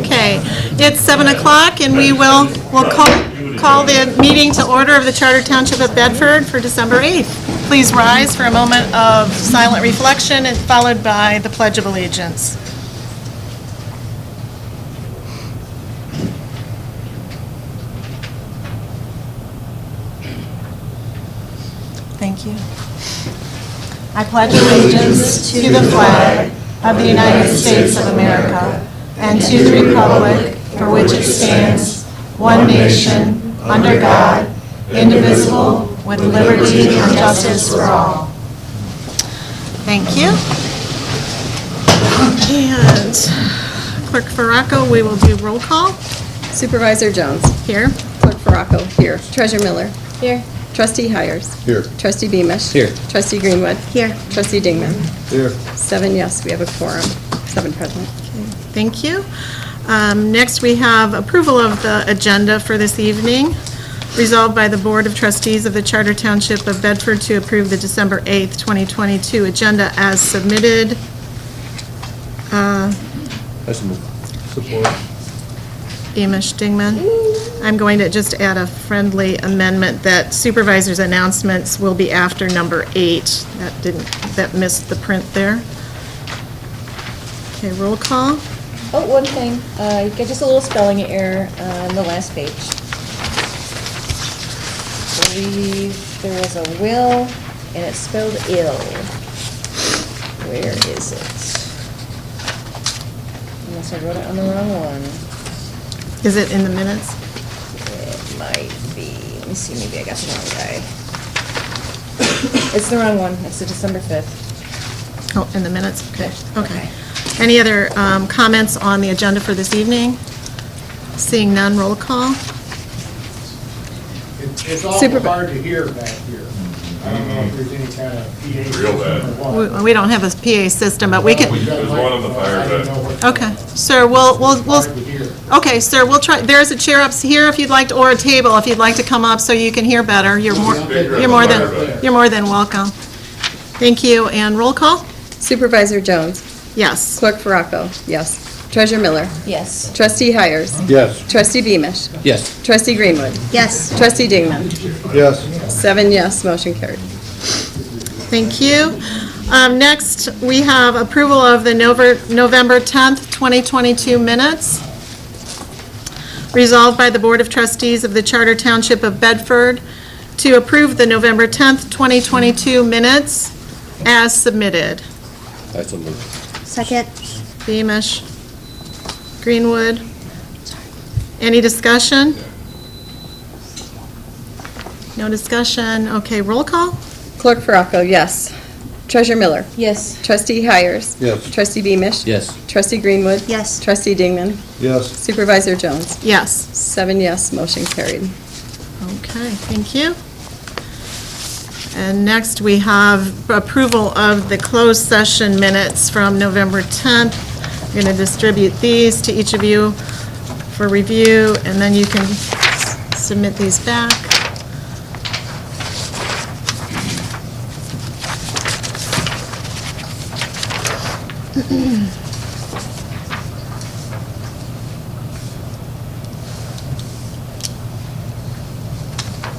Okay, it's 7 o'clock, and we'll call the meeting to order of the Charter Township of Bedford for December 8th. Please rise for a moment of silent reflection, and followed by the Pledge of Allegiance. Thank you. I pledge allegiance to the flag of the United States of America and to the republic for which it stands, one nation, under God, indivisible, with liberty and justice for all. Thank you. And Clerk Faracco, we will do roll call. Supervisor Jones. Here. Clerk Faracco. Here. Treasurer Miller. Here. Trustee Hires. Here. Trustee Beamish. Here. Trustee Greenwood. Here. Trustee Dingman. Here. 7 yes, we have a quorum. 7 present. Thank you. Next, we have approval of the agenda for this evening. Resolved by the Board of Trustees of the Charter Township of Bedford to approve the December 8th, 2022 agenda as submitted. Support. Beamish, Dingman. I'm going to just add a friendly amendment that supervisor's announcements will be after number 8. That missed the print there. Okay, roll call. Oh, one thing, you get just a little spelling error on the last page. I believe there was a will, and it's spelled ill. Where is it? Unless I wrote it on the wrong one. Is it in the minutes? It might be. Let me see, maybe I got the wrong guy. It's the wrong one. It's the December 5th. Oh, in the minutes? Okay. Any other comments on the agenda for this evening? Seeing none, roll call. It's awful hard to hear back here. I don't know if there's any kind of PA system Real bad. or what. We don't have a PA system, but we can, There's one on the fire pit. okay. Sir, okay, sir, we'll try, there's a chair up here if you'd like to, or a table if you'd like to come up so you can hear better. You're more than welcome. Thank you, and roll call? Supervisor Jones. Yes. Clerk Faracco. Yes. Treasurer Miller. Yes. Trustee Hires. Yes. Trustee Beamish. Yes. Trustee Greenwood. Yes. Trustee Dingman. Yes. 7 yes, motion carried. Thank you. Next, we have approval of the November 10th, 2022 minutes. Resolved by the Board of Trustees of the Charter Township of Bedford to approve the November 10th, 2022 minutes as submitted. That's a move. Second. Beamish, Greenwood. Any discussion? No discussion. Okay, roll call? Clerk Faracco. Yes. Treasurer Miller. Yes. Trustee Hires. Yes. Trustee Beamish. Yes. Trustee Greenwood. Yes. Trustee Dingman. Yes. Supervisor Jones. Yes. 7 yes, motion carried. Okay, thank you. And next, we have approval of the closed session minutes from November 10th. I'm going to distribute these to each of you for review, and then you can submit these back.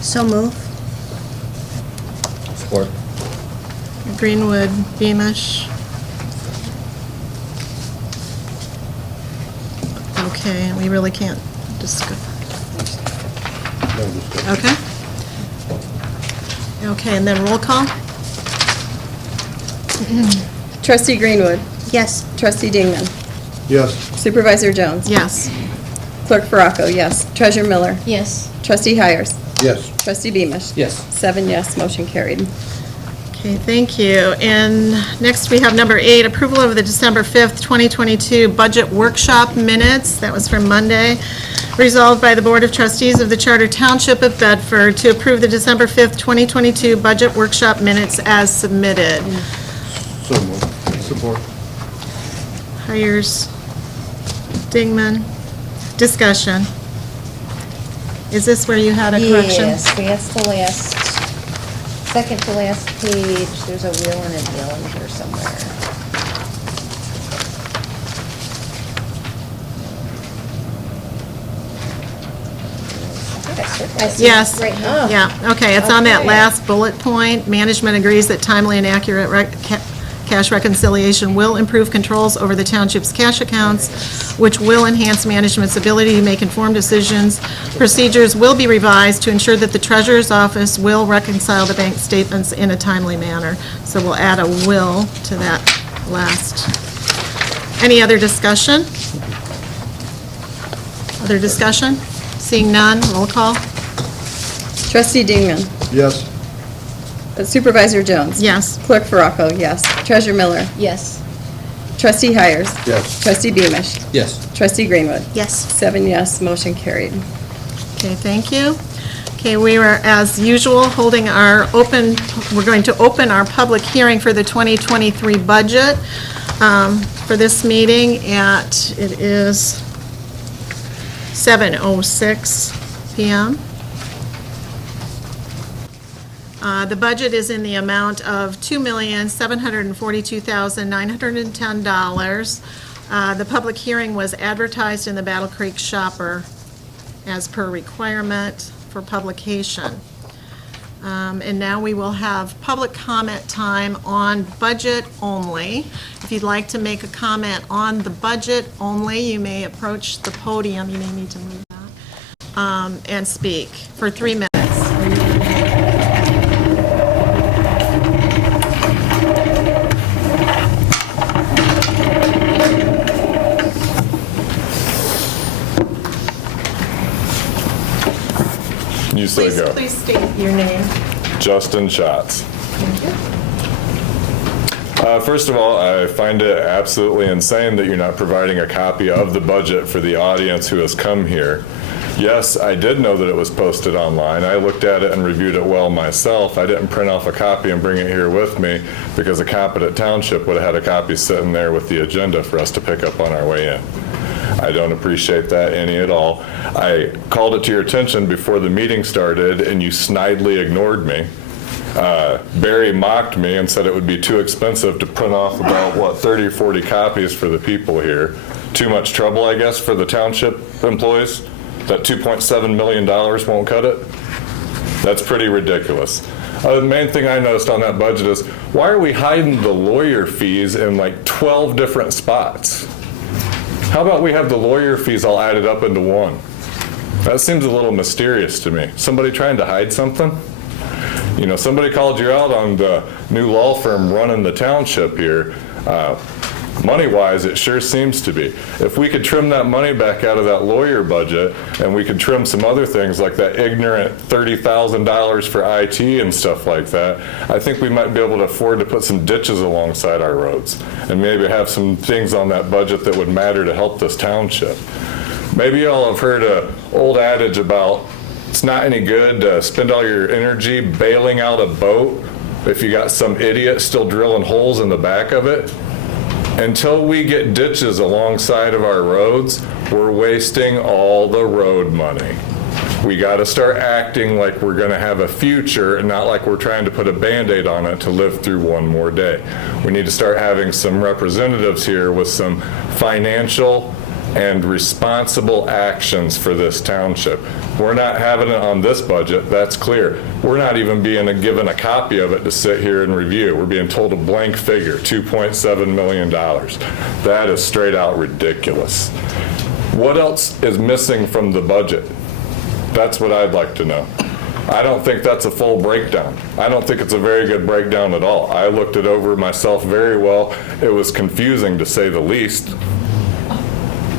So move. Support. Greenwood, Beamish. Okay, we really can't discuss. No discussion. Okay. Okay, and then roll call? Trustee Greenwood. Yes. Trustee Dingman. Yes. Supervisor Jones. Yes. Clerk Faracco. Yes. Treasurer Miller. Yes. Trustee Hires. Yes. Trustee Beamish. Yes. 7 yes, motion carried. Okay, thank you. And next, we have number 8, approval of the December 5th, 2022 budget workshop minutes. That was from Monday. Resolved by the Board of Trustees of the Charter Township of Bedford to approve the December 5th, 2022 budget workshop minutes as submitted. So moved. Support. Hires, Dingman. Discussion. Is this where you had a correction? Yes, that's the last, second to last page. There's a will and an ill in here somewhere. I see Yes. right here. Yeah, okay, it's on that Okay. last bullet point. Management agrees that timely and accurate cash reconciliation will improve controls over the township's cash accounts, which will enhance management's ability to make informed decisions. Procedures will be revised to ensure that the treasurer's office will reconcile the bank statements in a timely manner. So we'll add a will to that last. Any other discussion? Other discussion? Seeing none, roll call. Trustee Dingman. Yes. Supervisor Jones. Yes. Clerk Farraco, yes. Treasurer Miller. Yes. Trustee Hires. Yes. Trustee Beamish. Yes. Trustee Greenwood. Yes. 7 yes, motion carried. Okay, thank you. Okay, we are, as usual, holding our open, we're going to open our public hearing for the 2023 budget for this meeting it is 7:06 PM. The budget is in the amount of $2,742,910. The public hearing was advertised in the Battle Creek Shopper as per requirement for publication. And now we will have public comment time on budget only. If you'd like to make a comment on the budget only, you may approach the podium, you may need to move that, and speak for 3 minutes. You say go. Please state your name. Justin Schatz. Thank you. First of all, I find it absolutely insane that you're not providing a copy of the budget for the audience who has come here. Yes, I did know that it was posted online. I looked at it and reviewed it well myself. I didn't print off a copy and bring it here with me because a competent township would have had a copy sitting there with the agenda for us to pick up on our way in. I don't appreciate that any at all. I called it to your attention before the meeting started, and you snidely ignored me. Barry mocked me and said it would be too expensive to print off about, 30 or 40 copies for the people here. Too much trouble, I guess, for the township employees? That $2.7 million won't cut it? That's pretty ridiculous. The main thing I noticed on that budget is, why are we hiding the lawyer fees in like 12 different spots? How about we have the lawyer fees all added up into one? That seems a little mysterious to me. Somebody trying to hide something? You know, somebody called you out on the new law firm running the township here. Money-wise, it sure seems to be. If we could trim that money back out of that lawyer budget, and we could trim some other things like that ignorant $30,000 for IT and stuff like that, I think we might be able to afford to put some ditches alongside our roads and maybe have some things on that budget that would matter to help this township. Maybe y'all have heard an old adage about it's not any good to spend all your energy bailing out a boat if you got some idiot still drilling holes in the back of it. Until we get ditches alongside of our roads, we're wasting all the road money. We got to start acting like we're going to have a future and not like we're trying to put a Band-Aid on it to live through one more day. We need to start having some representatives here with some financial and responsible actions for this township. We're not having it on this budget, that's clear. We're not even being given a copy of it to sit here and review. We're being told a blank figure, $2.7 million. That is straight out ridiculous. What else is missing from the budget? That's what I'd like to know. I don't think that's a full breakdown. I don't think it's a very good breakdown at all. I looked it over myself very well. It was confusing to say the least.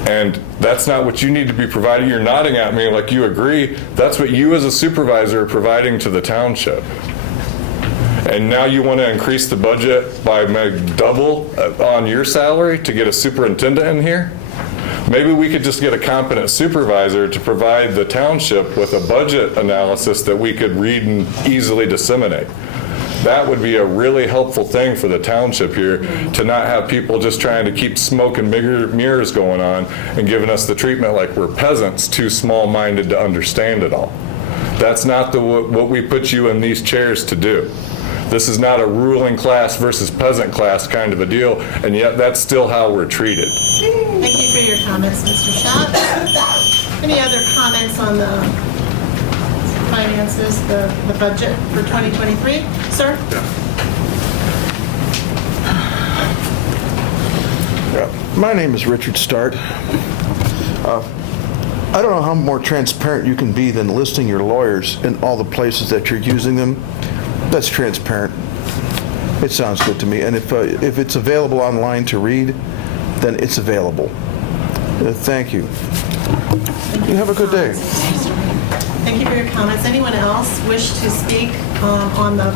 And that's not what you need to be providing. You're nodding at me like you agree. That's what you as a supervisor are providing to the township. And now you want to increase the budget by double on your salary to get a superintendent in here? Maybe we could just get a competent supervisor to provide the township with a budget analysis that we could read and easily disseminate. That would be a really helpful thing for the township here, to not have people just trying to keep smoke and mirrors going on and giving us the treatment like we're peasants, too small-minded to understand it all. That's not what we put you in these chairs to do. This is not a ruling class versus peasant class kind of a deal, and yet that's still how we're treated. Thank you for your comments, Mr. Schatz. Any other comments on the Finances, the budget for 2023. Sir? My name is Richard Start. I don't know how more transparent you can be than listing your lawyers in all the places that you're using them. That's transparent. It sounds good to me. And if it's available online to read, then it's available. Thank you. You have a good day. Thank you for your comments. Anyone else wish to speak on the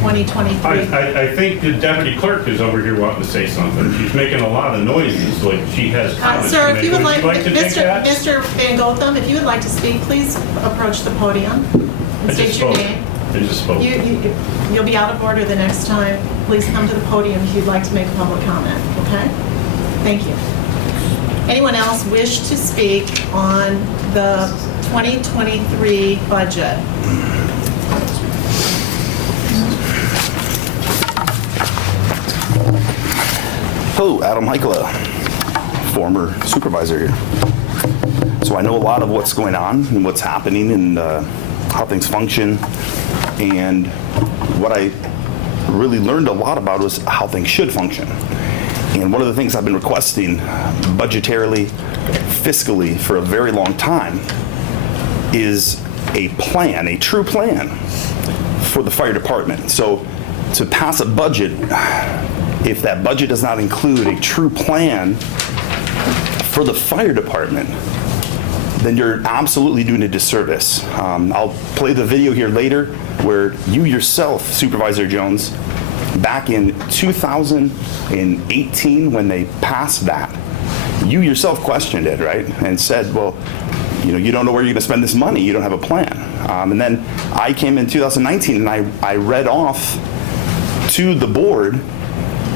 2023? I think the deputy clerk is over here wanting to say something. She's making a lot of noises, like she has comments. Sir, if you would like, to take that? Mr. Van Gotham, if you would like to speak, please approach the podium and state your name. I just spoke. You'll be out of order the next time. Please come to the podium if you'd like to make a public comment, okay? Thank you. Anyone else wish to speak on the 2023 budget? Hello, Adam Heikkila, former supervisor here. So I know a lot of what's going on and what's happening and how things function. And what I really learned a lot about was how things should function. And one of the things I've been requesting budgetarily, fiscally for a very long time is a plan, a true plan for the fire department. So to pass a budget, if that budget does not include a true plan for the fire department, then you're absolutely doing a disservice. I'll play the video here later where you yourself, Supervisor Jones, back in 2018 when they passed that, you yourself questioned it, right? And said, well, you don't know where you're gonna spend this money, you don't have a plan. And then I came in 2019 and I read off to the board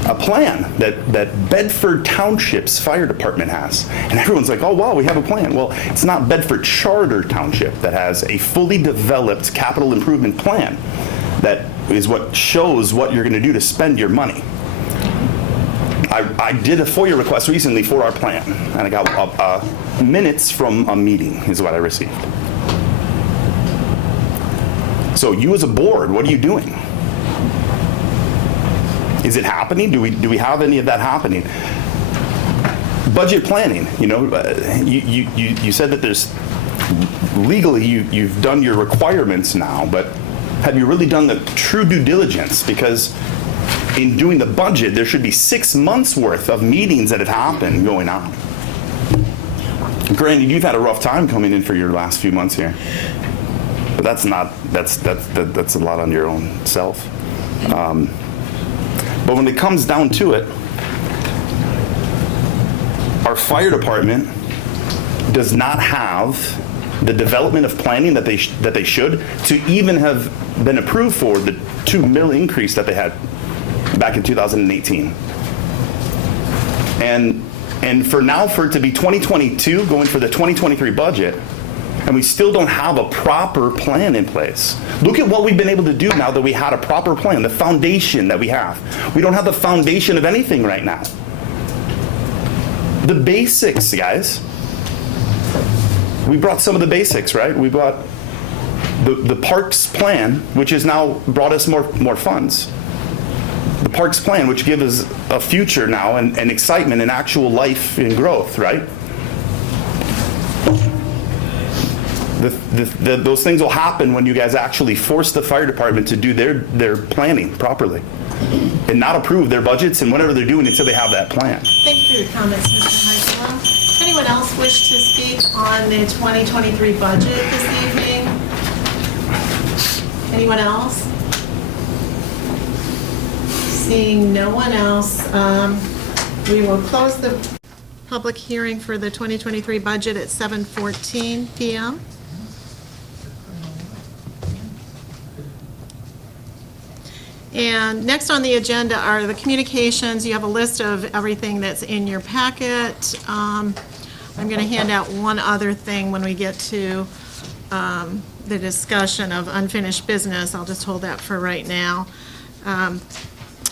a plan that Bedford Township's fire department has. And everyone's like, oh, wow, we have a plan. Well, it's not Bedford Charter Township that has a fully developed capital improvement plan that is what shows what you're going to do to spend your money. I did a FOIA request recently for our plan, and I got minutes from a meeting is what I received. So you as a board, what are you doing? Is it happening? Do we have any of that happening? Budget planning, you said that there's legally you've done your requirements now, but have you really done the true due diligence? Because in doing the budget, there should be 6 months worth of meetings that have happened going on. Granted, you've had a rough time coming in for your last few months here, but that's a lot on your own self. But when it comes down to it, our fire department does not have the development of planning that they should to even have been approved for the $2 million increase that they had back in 2018. And for it to be 2022, going for the 2023 budget, and we still don't have a proper plan in place. Look at what we've been able to do now that we had a proper plan, the foundation that we have. We don't have the foundation of anything right now. The basics, guys. We brought some of the basics, right? We brought the parks plan, which has now brought us more funds. The parks plan, which gives us a future now and excitement and actual life and growth, right? Those things will happen when you guys actually force the fire department to do their planning properly and not approve their budgets and whatever they're doing until they have that plan. Thank you for your comments, Mr. Heikkila. Anyone else wish to speak on the 2023 budget this evening? Anyone else? Seeing no one else, we will close the public hearing for the 2023 budget at 7:14 p.m. And next on the agenda are the communications. You have a list of everything that's in your packet. I'm going to hand out one other thing when we get to the discussion of unfinished business. I'll just hold that for right now.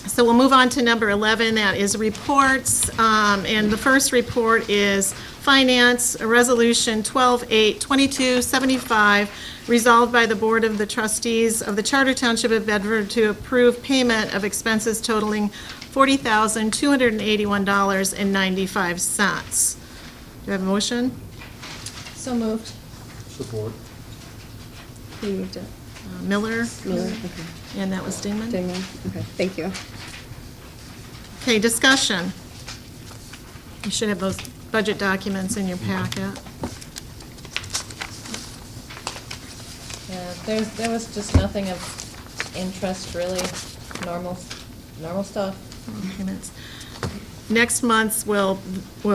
So we'll move on to number 11, that is reports. And the first report is Finance, Resolution 12-8-2275, resolved by the Board of the Trustees of the Charter Township of Bedford to approve payment of expenses totaling $40,281.95. Do you have a motion? So moved. Support. Who moved it? Miller? Miller, okay. And that was Dingman? Dingman, okay, thank you. Okay, discussion. You should have those budget documents in your packet. Yeah, there was just nothing of interest, really, normal stuff. Documents. Next month's will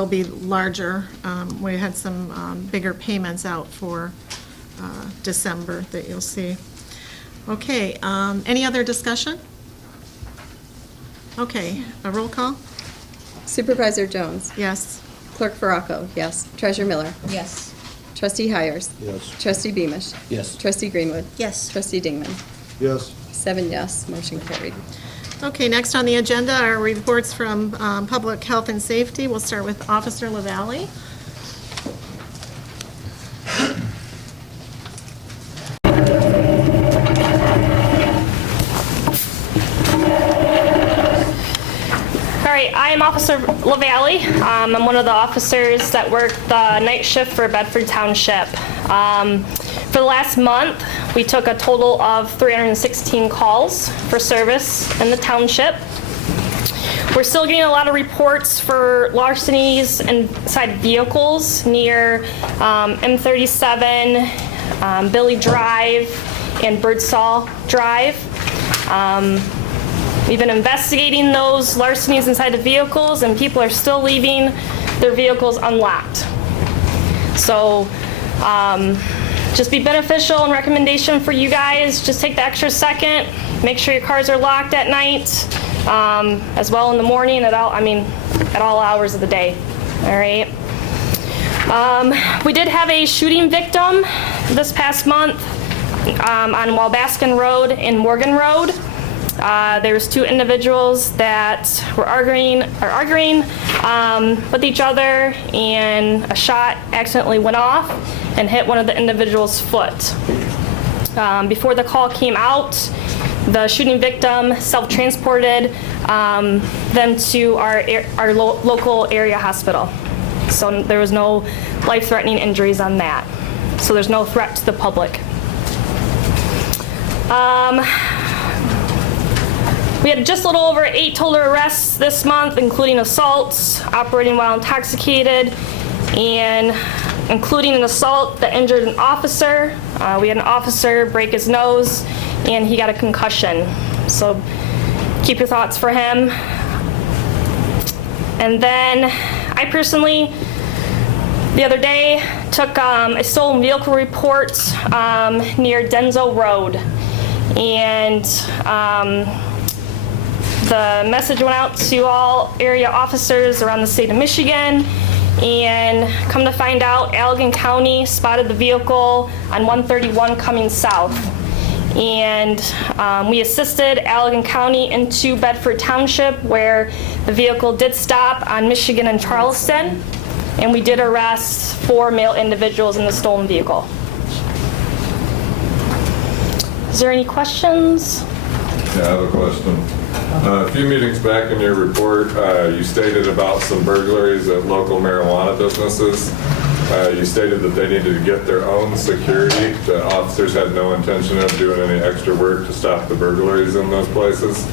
be larger. We had some bigger payments out for December that you'll see. Okay, any other discussion? Okay, a roll call? Supervisor Jones? Yes. Clerk Faracco, yes. Treasurer Miller? Yes. Trustee Hires? Yes. Trustee Beamish? Yes. Trustee Greenwood? Yes. Trustee Dingman? Yes. 7 yes, motion carried. Okay, next on the agenda are reports from Public Health and Safety. We'll start with Officer LaValle. All right, I am Officer LaValle. I'm one of the officers that work the night shift for Bedford Township. For the last month, we took a total of 316 calls for service in the township. We're still getting a lot of reports for larcenies inside vehicles near M37, Billy Drive, and Birdsall Drive. We've been investigating those larcenies inside the vehicles, and people are still leaving their vehicles unlocked. So just be beneficial and recommendation for you guys. Just take the extra second, make sure your cars are locked at night, as well in the morning, at all hours of the day. All right. We did have a shooting victim this past month on Walbaskin Road and Morgan Road. There was 2 individuals that were arguing with each other, and a shot accidentally went off and hit one of the individual's foot. Before the call came out, the shooting victim self-transported them to our local area hospital. So there was no life-threatening injuries on that. So there's no threat to the public. We had just a little over 8 total arrests this month, including assaults, operating while intoxicated, and including an assault that injured an officer. We had an officer break his nose, and he got a concussion. So keep your thoughts for him. And then I personally, the other day, took a stolen vehicle report near Denzo Road. And the message went out to all area officers around the state of Michigan, and come to find out, Allegan County spotted the vehicle on 131 coming south. And we assisted Allegan County into Bedford Township, where the vehicle did stop on Michigan and Charleston, and we did arrest 4 male individuals in the stolen vehicle. Is there any questions? Yeah, I have a question. A few meetings back in your report, you stated about some burglaries at local marijuana businesses. You stated that they needed to get their own security. The officers had no intention of doing any extra work to stop the burglaries in those places.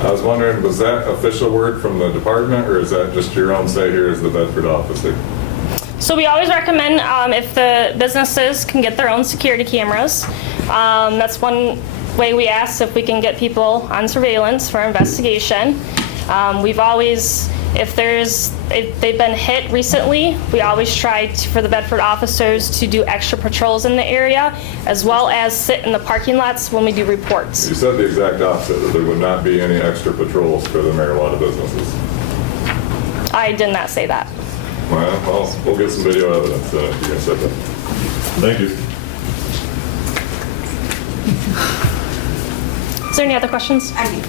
I was wondering, was that official word from the department, or is that just your own say here as the Bedford officer? So we always recommend if the businesses can get their own security cameras. That's one way we ask if we can get people on surveillance for investigation. We've always, if they've been hit recently, we always try for the Bedford officers to do extra patrols in the area, as well as sit in the parking lots when we do reports. You said the exact opposite, that there would not be any extra patrols for the marijuana businesses. I did not say that. Well, we'll get some video evidence then if you said that. Thank you. Is there any other questions? I do.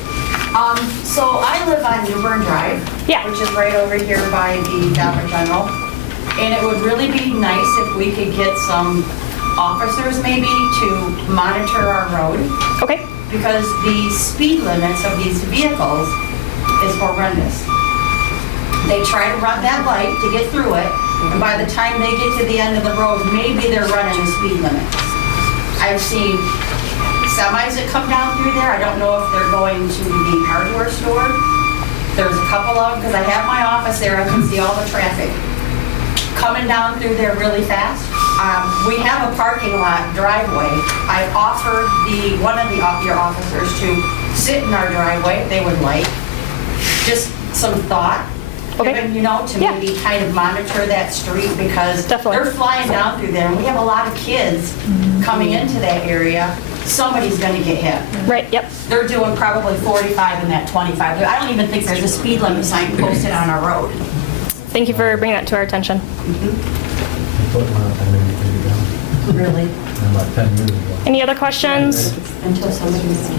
So I live on Newburn Drive. Yeah. Which is right over here by the Dollar General. And it would really be nice if we could get some officers maybe to monitor our road. Okay. Because the speed limits of these vehicles is horrendous. They try to run that light to get through it, and by the time they get to the end of the road, maybe they're running the speed limit. I've seen semis that come down through there. I don't know if they're going to the hardware store. There's a couple of them, because I have my office there, I can see all the traffic coming down through there really fast. We have a parking lot driveway. I offered one of your officers to sit in our driveway if they would like. Just some thought. Okay. Given, to Yeah. maybe kind of monitor that street, because Definitely. they're flying down through there, and we have a lot of kids coming into that area. Somebody's going to get hit. Right, yep. They're doing probably 45 in that 25. I don't even think there's a speed limit sign posted on our road. Thank you for bringing that to our attention. Really? About 10 years ago. Any other questions? Until somebody's...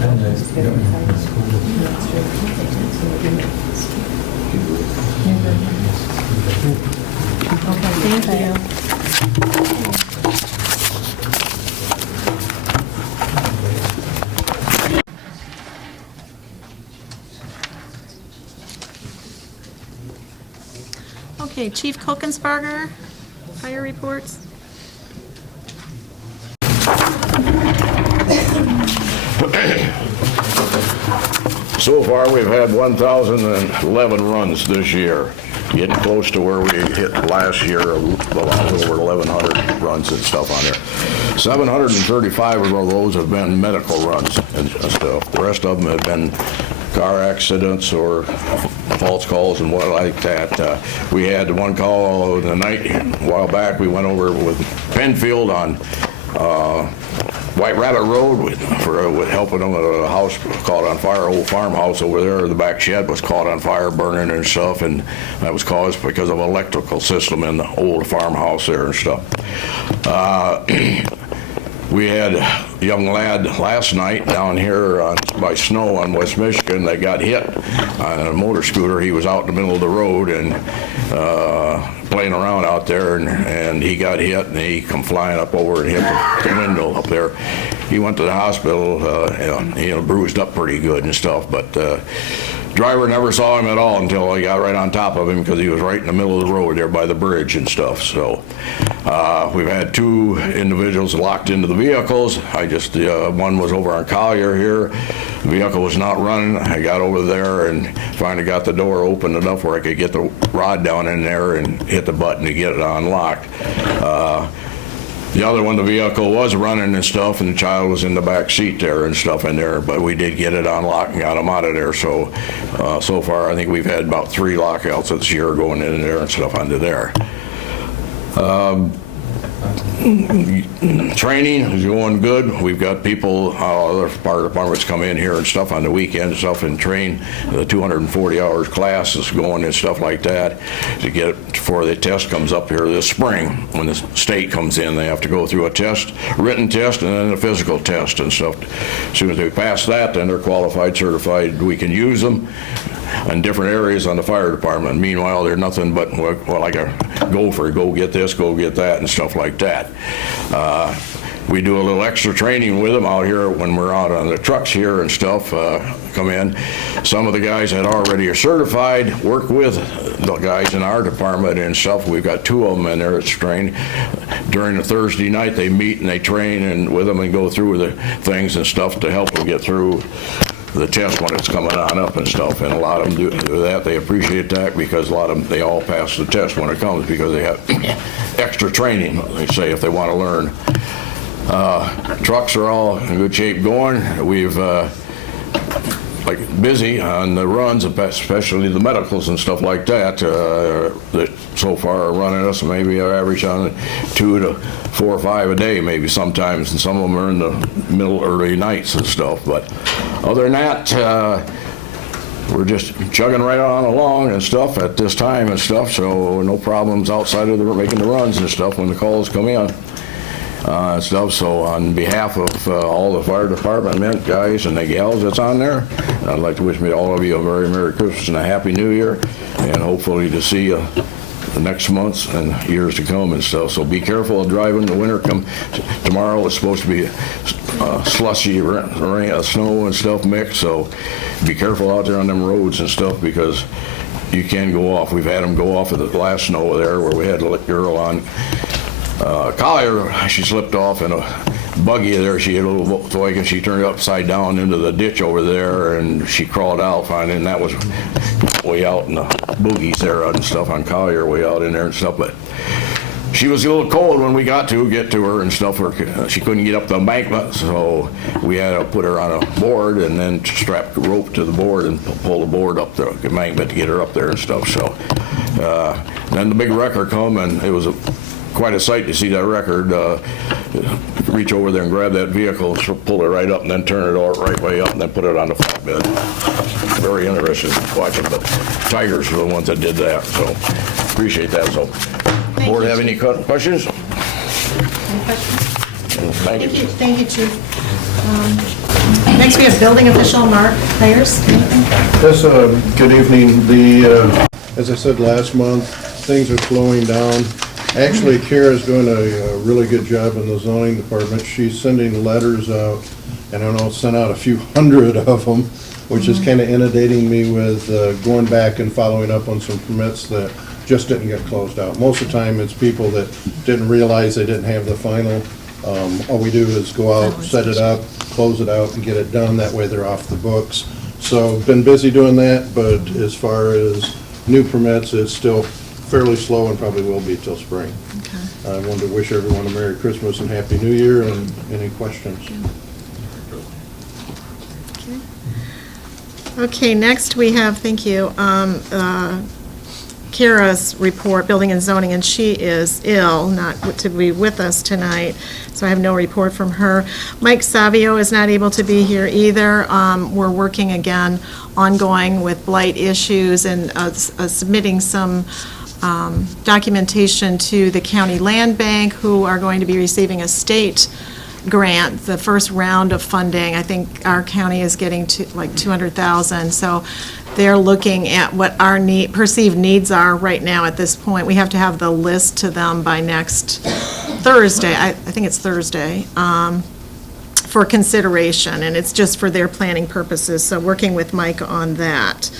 Okay, thank you. Okay, Chief Kokensberger, fire reports. So far, we've had 1,011 runs this year, getting close to where we hit last year, a lot over 1,100 runs and stuff on there. 735 of those have been medical runs and stuff. The rest of them have been car accidents or false calls and what like that. We had one call the night a while back. We went over with Penfield on White Rabbit Road with helping them at a house caught on fire, old farmhouse over there. The back shed was caught on fire, burning and stuff, and that was caused because of electrical system in the old farmhouse there and stuff. We had a young lad last night down here by Snow on West Michigan that got hit on a motor scooter. He was out in the middle of the road and playing around out there, and he got hit, and he come flying up over and hit the window up there. He went to the hospital, bruised up pretty good and stuff, but driver never saw him at all until he got right on top of him because he was right in the middle of the road there by the bridge and stuff. So we've had two individuals locked into the vehicles. One was over on Collier here. The vehicle was not running. I got over there and finally got the door open enough where I could get the rod down in there and hit the button to get it unlocked. The other one, the vehicle was running and stuff, and the child was in the back seat there and stuff in there, but we did get it unlocked and got him out of there. So, so far, I think we've had about 3 lockouts this year going in there and stuff under there. Training is going good. We've got people, other fire departments come in here and stuff on the weekend and stuff and train. The 240 hours class is going and stuff like that to get it before the test comes up here this spring. When the state comes in, they have to go through a test, written test, and then a physical test and stuff. As soon as they pass that, then they're qualified, certified. We can use them in different areas on the fire department. Meanwhile, they're nothing but like a gopher, go get this, go get that, and stuff like that. We do a little extra training with them out here when we're out on the trucks here and stuff, come in. Some of the guys that already are certified work with the guys in our department and stuff. We've got 2 of them in there that's trained. During the Thursday night, they meet and they train and with them and go through the things and stuff to help them get through the test when it's coming on up and stuff, and a lot of them do that. They appreciate that because a lot of them, they all pass the test when it comes because they have extra training, they say, if they want to learn. Trucks are all in good shape going. We've busy on the runs, especially the medicals and stuff like that, that so far are running us maybe our average on 2 to 4 or 5 a day maybe sometimes, and some of them are in the middle early nights and stuff. But other than that, we're just chugging right on along and stuff at this time and stuff, so no problems outside of making the runs and stuff when the calls come in. Stuff. So on behalf of all the fire department men, guys and the gals that's on there, I'd like to wish all of you a very Merry Christmas and a Happy New Year, and hopefully to see you the next months and years to come and stuff. So be careful of driving. The winter come. Tomorrow is supposed to be slushy rain, snow and stuff mixed. So be careful out there on them roads and stuff because you can go off. We've had them go off of the last snow there where we had a girl on Collier. She slipped off in a buggy there. She had a little Volkswagen. She turned upside down into the ditch over there and she crawled out finally, and that was way out in the boogies there and stuff on Collier, way out in there and stuff. But she was a little cold when we get to her and stuff. She couldn't get up the embankment, so we had to put her on a board and then strap the rope to the board and pull the board up the embankment to get her up there and stuff. So then the big wrecker come, and it was quite a sight to see that record reach over there and grab that vehicle, pull it right up, and then turn it all right way up, and then put it on the flatbed. Very interesting watching, but Tigers were the ones that did that, so appreciate that. So, board have any questions? Thank you. Thank you, Chief. Next, we have building official Mark Ayers. Yes, good evening. As I said last month, things are slowing down. Actually, Kara's doing a really good job in the zoning department. She's sending letters out, and I know sent out a few hundred of them, which is kind of inundating me with going back and following up on some permits that just didn't get closed out. Most of the time, it's people that didn't realize they didn't have the final. All we do is go out, set it up, close it out, and get it done. That way they're off the books. So been busy doing that, but as far as new permits, it's still fairly slow and probably will be till spring. Okay. I wanted to wish everyone a Merry Christmas and Happy New Year, and any questions? Okay, next we have, thank you, Kara's report, building and zoning, and she is ill, not to be with us tonight, so I have no report from her. Mike Savio is not able to be here either. We're working again, ongoing with blight issues and submitting some documentation to the county land bank, who are going to be receiving a state grant, the first round of funding. I think our county is getting to like $200,000, so they're looking at what our perceived needs are right now at this point. We have to have the list to them by next Thursday, I think it's Thursday, for consideration, and it's just for their planning purposes, so working with Mike on that.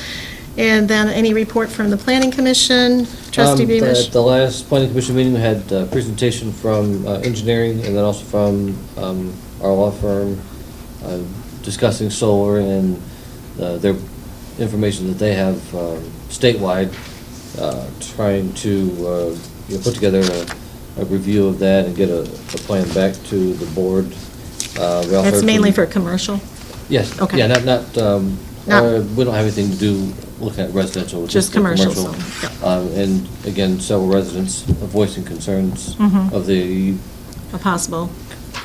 And then any report from the Planning Commission? Trustee Beamish? At the last Planning Commission meeting, we had a presentation from engineering and then also from our law firm discussing solar and their information that they have statewide, trying to put together a review of that and get a plan back to the board. That's mainly for commercial? Yes. Okay. Yeah, we don't have anything to do looking at residential. Just commercial. And again, several residents are voicing concerns of the possible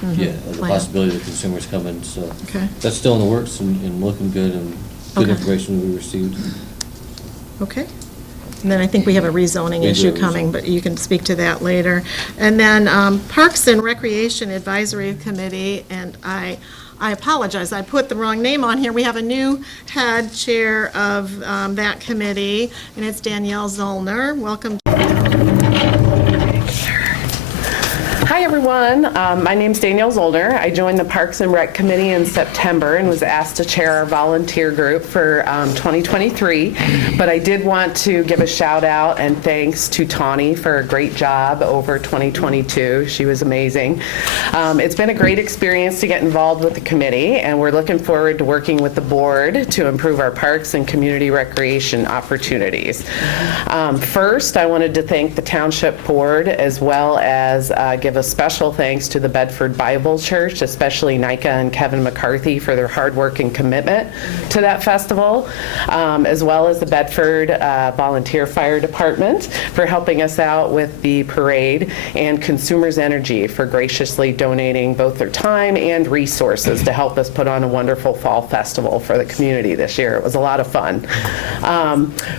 the possibility of consumers coming. So okay. That's still in the works and looking good, and good information we received. Okay. And then I think we have a rezoning issue coming, but you can speak to that later. And then Parks and Recreation Advisory Committee, and I apologize, I put the wrong name on here. We have a new head chair of that committee, and it's Danielle Zollner. Welcome. Hi, everyone. My name's Danielle Zollner. I joined the Parks and Rec Committee in September and was asked to chair our volunteer group for 2023. But I did want to give a shout out and thanks to Tawny for a great job over 2022. She was amazing. It's been a great experience to get involved with the committee, and we're looking forward to working with the board to improve our parks and community recreation opportunities. First, I wanted to thank the Township Board, as well as give a special thanks to the Bedford Bible Church, especially Nika and Kevin McCarthy, for their hard work and commitment to that festival, as well as the Bedford Volunteer Fire Department for helping us out with the parade, and Consumers Energy for graciously donating both their time and resources to help us put on a wonderful fall festival for the community this year. It was a lot of fun.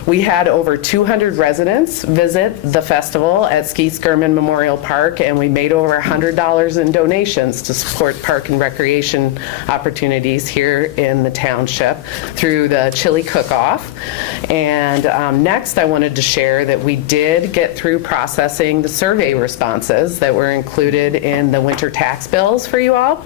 We had over 200 residents visit the festival at Ski Skirman Memorial Park, and we made over $100 in donations to support park and recreation opportunities here in the township through the chili cook-off. And next, I wanted to share that we did get through processing the survey responses that were included in the winter tax bills for you all.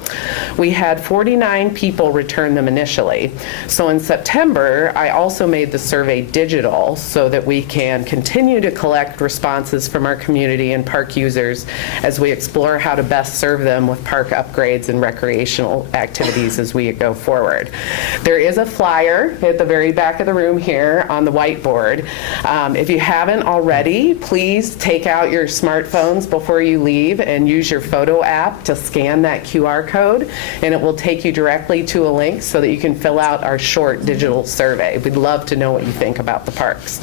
We had 49 people return them initially. So in September, I also made the survey digital so that we can continue to collect responses from our community and park users as we explore how to best serve them with park upgrades and recreational activities as we go forward. There is a flyer at the very back of the room here on the whiteboard. If you haven't already, please take out your smartphones before you leave and use your photo app to scan that QR code, and it will take you directly to a link so that you can fill out our short digital survey. We'd love to know what you think about the parks.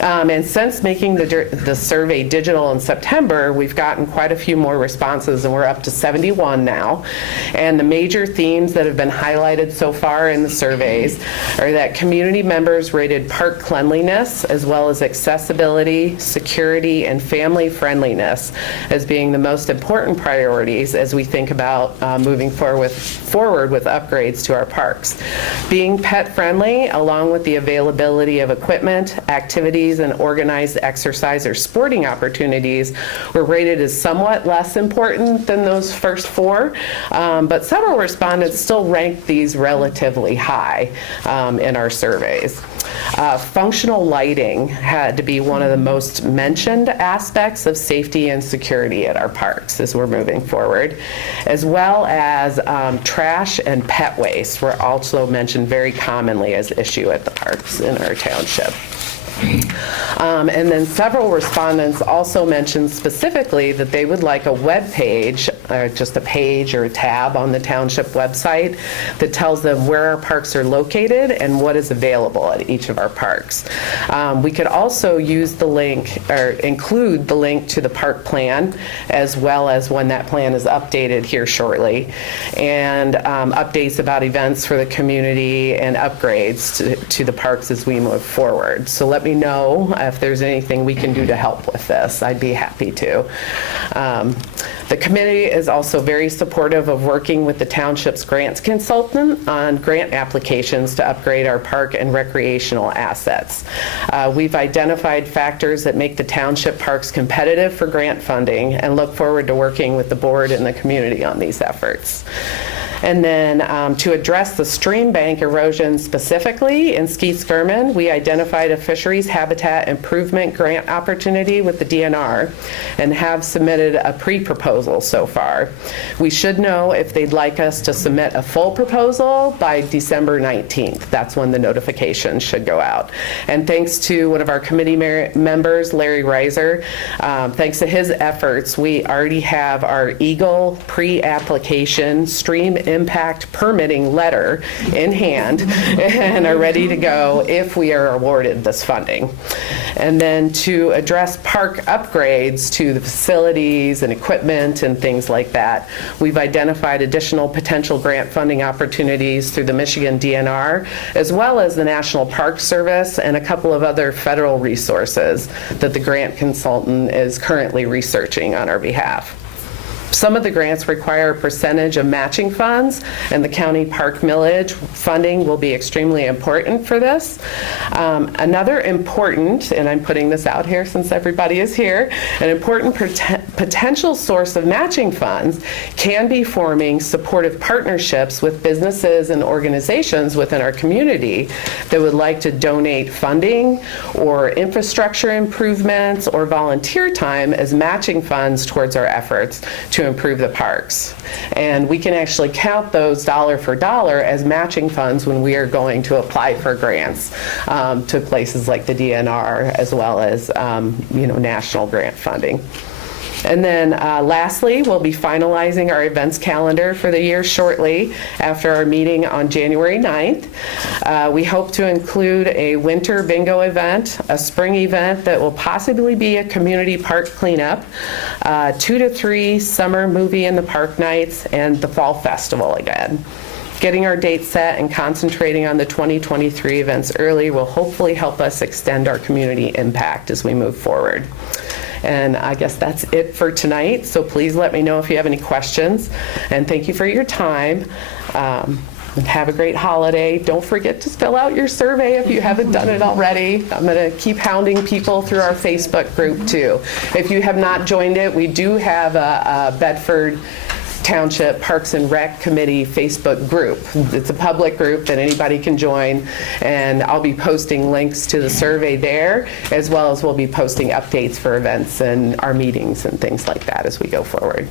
And since making the survey digital in September, we've gotten quite a few more responses, and we're up to 71 now. And the major themes that have been highlighted so far in the surveys are that community members rated park cleanliness as well as accessibility, security, and family friendliness as being the most important priorities as we think about moving forward with upgrades to our parks. Being pet friendly, along with the availability of equipment, activities, and organized exercise or sporting opportunities were rated as somewhat less important than those first four, but several respondents still ranked these relatively high in our surveys. Functional lighting had to be one of the most mentioned aspects of safety and security at our parks as we're moving forward, as well as trash and pet waste were also mentioned very commonly as issue at the parks in our township. And then several respondents also mentioned specifically that they would like a web page, or just a page or a tab on the township website that tells them where our parks are located and what is available at each of our parks. We could also use the link, or include the link to the park plan, as well as when that plan is updated here shortly, and updates about events for the community and upgrades to the parks as we move forward. So let me know if there's anything we can do to help with this. I'd be happy to. The committee is also very supportive of working with the township's grants consultant on grant applications to upgrade our park and recreational assets. We've identified factors that make the township parks competitive for grant funding and look forward to working with the board and the community on these efforts. And then to address the stream bank erosion specifically in Skeet Skirmin, we identified a fisheries habitat improvement grant opportunity with the DNR and have submitted a pre-proposal so far. We should know if they'd like us to submit a full proposal by December 19th. That's when the notification should go out. And thanks to one of our committee members, Larry Reiser, thanks to his efforts, we already have our EAGLE pre-application stream impact permitting letter in hand and are ready to go if we are awarded this funding. And then to address park upgrades to the facilities and equipment and things like that, we've identified additional potential grant funding opportunities through the Michigan DNR, as well as the National Park Service and a couple of other federal resources that the grant consultant is currently researching on our behalf. Some of the grants require a percentage of matching funds, and the county park millage funding will be extremely important for this. Another important, and I'm putting this out here since everybody is here, an important potential source of matching funds can be forming supportive partnerships with businesses and organizations within our community that would like to donate funding or infrastructure improvements or volunteer time as matching funds towards our efforts to improve the parks. And we can actually count those dollar for dollar as matching funds when we are going to apply for grants to places like the DNR, as well as national grant funding. And then lastly, we'll be finalizing our events calendar for the year shortly after our meeting on January 9th. We hope to include a winter bingo event, a spring event that will possibly be a community park cleanup, 2 to 3 summer movie in the park nights, and the fall festival again. Getting our date set and concentrating on the 2023 events early will hopefully help us extend our community impact as we move forward. And I guess that's it for tonight. So please let me know if you have any questions. And thank you for your time. And have a great holiday. Don't forget to fill out your survey if you haven't done it already. I'm going to keep hounding people through our Facebook group too. If you have not joined it, we do have a Bedford Township Parks and Rec Committee Facebook group. It's a public group that anybody can join, and I'll be posting links to the survey there, as well as we'll be posting updates for events and our meetings and things like that as we go forward.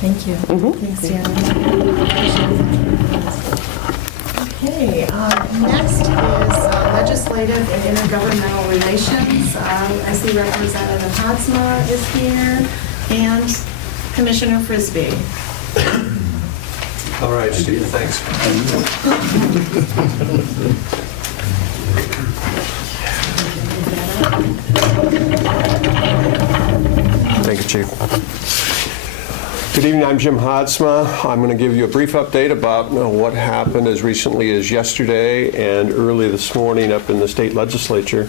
Thank you. Thanks, Deanna. Okay, next is legislative and intergovernmental relations. I see Representative Hadsma is here, and Commissioner Frisbee. All right, Steve, thanks. Thank you, Chief. Good evening, I'm Jim Hadsma. I'm going to give you a brief update about what happened as recently as yesterday and early this morning up in the state legislature.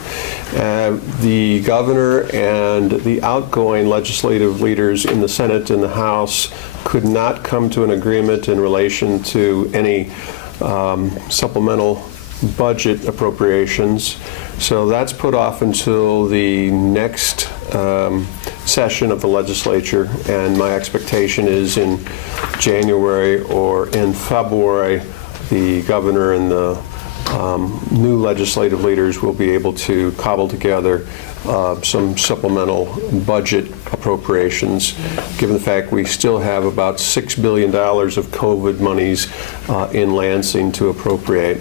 The governor and the outgoing legislative leaders in the Senate and the House could not come to an agreement in relation to any supplemental budget appropriations. So that's put off until the next session of the legislature, and my expectation is in January or in February, the governor and the new legislative leaders will be able to cobble together some supplemental budget appropriations, given the fact we still have about $6 billion of COVID monies in Lansing to appropriate.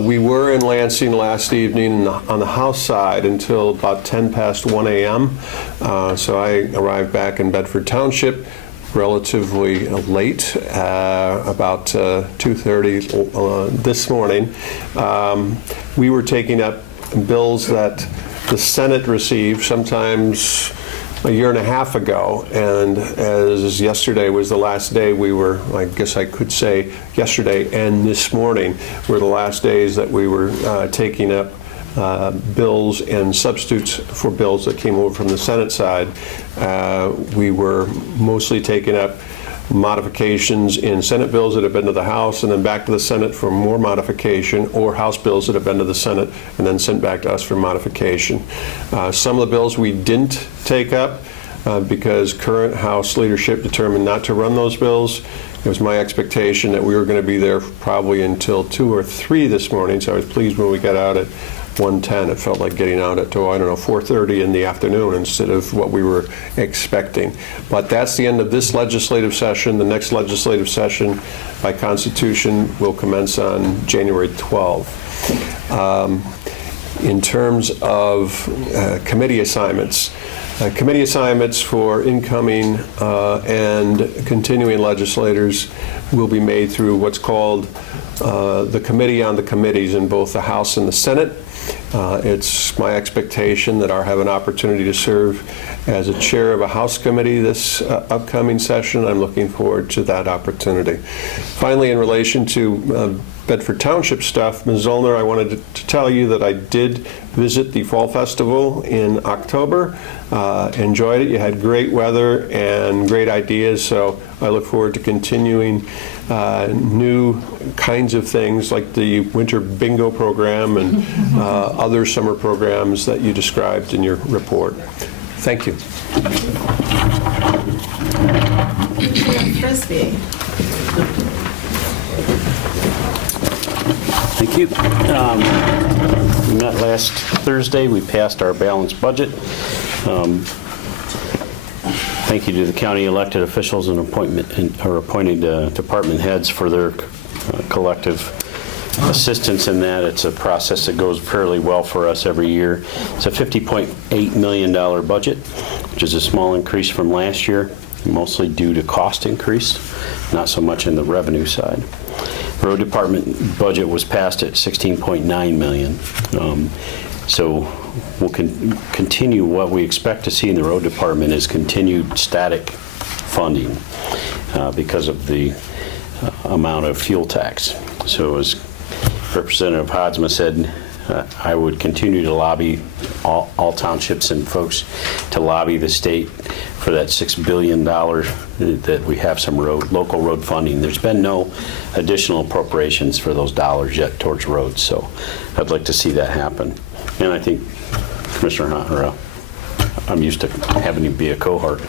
We were in Lansing last evening on the House side until about 10 past 1 a.m. So I arrived back in Bedford Township relatively late, about 2:30 this morning. We were taking up bills that the Senate received sometimes a year and a half ago, and as yesterday was the last day, we were, I guess I could say yesterday and this morning were the last days that we were taking up bills and substitutes for bills that came over from the Senate side. We were mostly taking up modifications in Senate bills that have been to the House and then back to the Senate for more modification, or House bills that have been to the Senate and then sent back to us for modification. Some of the bills we didn't take up because current House leadership determined not to run those bills. It was my expectation that we were going to be there probably until 2 or 3 this morning, so I was pleased when we got out at 1:10. It felt like getting out at, 4:30 in the afternoon instead of what we were expecting. But that's the end of this legislative session. The next legislative session by Constitution will commence on January 12th. In terms of committee assignments for incoming and continuing legislators will be made through what's called the Committee on the Committees in both the House and the Senate. It's my expectation that I'll have an opportunity to serve as a chair of a House committee this upcoming session. I'm looking forward to that opportunity. Finally, in relation to Bedford Township stuff, Ms. Zollner, I wanted to tell you that I did visit the Fall Festival in October. Enjoyed it. You had great weather and great ideas, so I look forward to continuing new kinds of things like the winter bingo program and other summer programs that you described in your report. Thank you. Frisbee. Thank you. We met last Thursday. We passed our balanced budget. Thank you to the county elected officials and appointed department heads for their collective assistance in that. It's a process that goes fairly well for us every year. It's a $50.8 million budget, which is a small increase from last year, mostly due to cost increase, not so much in the revenue side. Road department budget was passed at $16.9 million. So we'll continue. What we expect to see in the road department is continued static funding because of the amount of fuel tax. So as Representative Hadsma said, I would continue to lobby all townships and folks to lobby the state for that $6 billion that we have some local road funding. There's been no additional appropriations for those dollars yet towards roads, so I'd like to see that happen. And I think Commissioner Hunter, I'm used to having him be a cohort.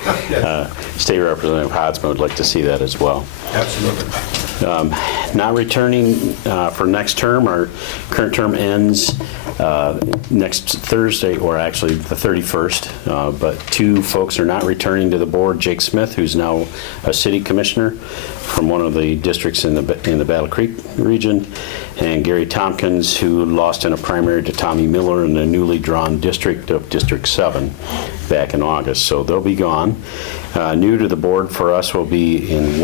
State Representative Hodsma would like to see that as well. Absolutely. Not returning for next term. Our current term ends next Thursday, or actually the 31st, but two folks are not returning to the board. Jake Smith, who's now a city commissioner from one of the districts in the Battle Creek region, and Gary Tompkins, who lost in a primary to Tommy Miller in the newly drawn district of District 7 back in August. So they'll be gone. New to the board for us will be in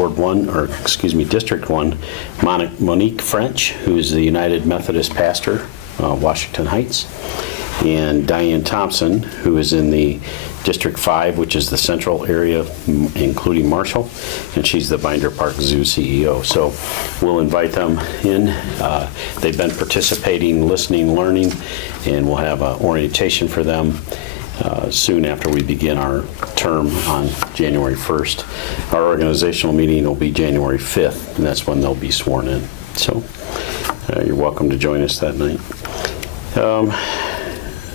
District 1, Monique French, who is the United Methodist pastor, Washington Heights, and Diane Thompson, who is in the District 5, which is the central area, including Marshall, and she's the Binder Park Zoo CEO. So we'll invite them in. They've been participating, listening, learning, and we'll have an orientation for them soon after we begin our term on January 1st. Our organizational meeting will be January 5th, and that's when they'll be sworn in. So you're welcome to join us that night.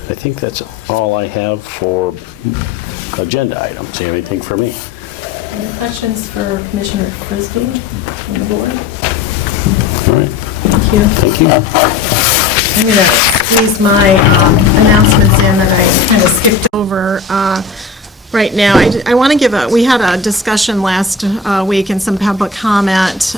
I think that's all I have for agenda items. Do you have anything for me? Any questions for Commissioner Frisbee on the board? All right. Thank you. Thank you. I'm going to squeeze my announcements in that I kind of skipped over right now. I want to give we had a discussion last week and some public comments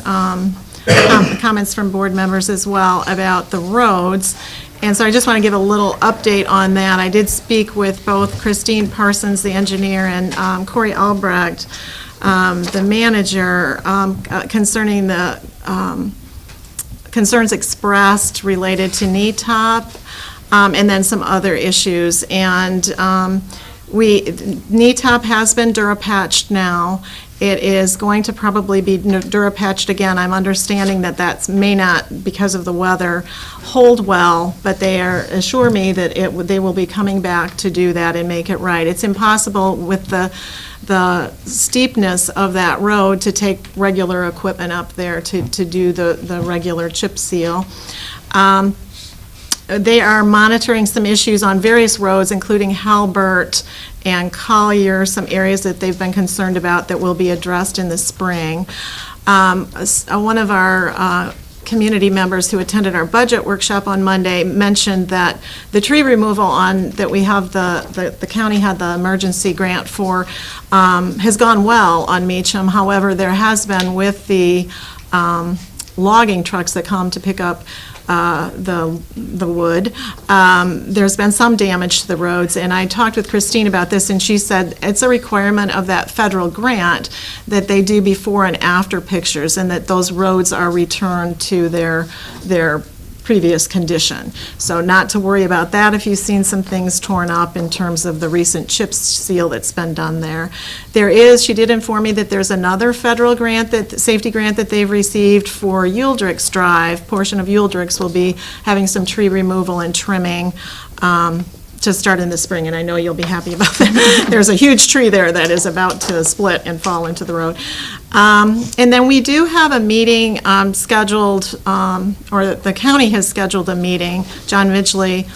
from board members as well about the roads. And so I just want to give a little update on that. I did speak with both Christine Parsons, the engineer, and Corey Albrecht, the manager, concerning the concerns expressed related to NETOP, and then some other issues. And NETOP has been Durapatched now. It is going to probably be Durapatched again. I'm understanding that may not, because of the weather, hold well, but they assure me that they will be coming back to do that and make it right. It's impossible with the steepness of that road to take regular equipment up there to do the regular chip seal. They are monitoring some issues on various roads, including Halbert and Collier, some areas that they've been concerned about that will be addressed in the spring. One of our community members who attended our budget workshop on Monday mentioned that the tree removal that we have the county had the emergency grant for has gone well on Meacham. However, there has been with the logging trucks that come to pick up the wood. There's been some damage to the roads, and I talked with Christine about this, and she said it's a requirement of that federal grant that they do before and after pictures, and that those roads are returned to their previous condition. So not to worry about that if you've seen some things torn up in terms of the recent chip seal that's been done there. She did inform me that there's another federal grant, safety grant that they've received for Uldricks Drive. Portion of Uldricks will be having some tree removal and trimming to start in the spring, and I know you'll be happy about that. There's a huge tree there that is about to split and fall into the road. And then we do have a meeting scheduled, or the county has scheduled a meeting, John Midgley,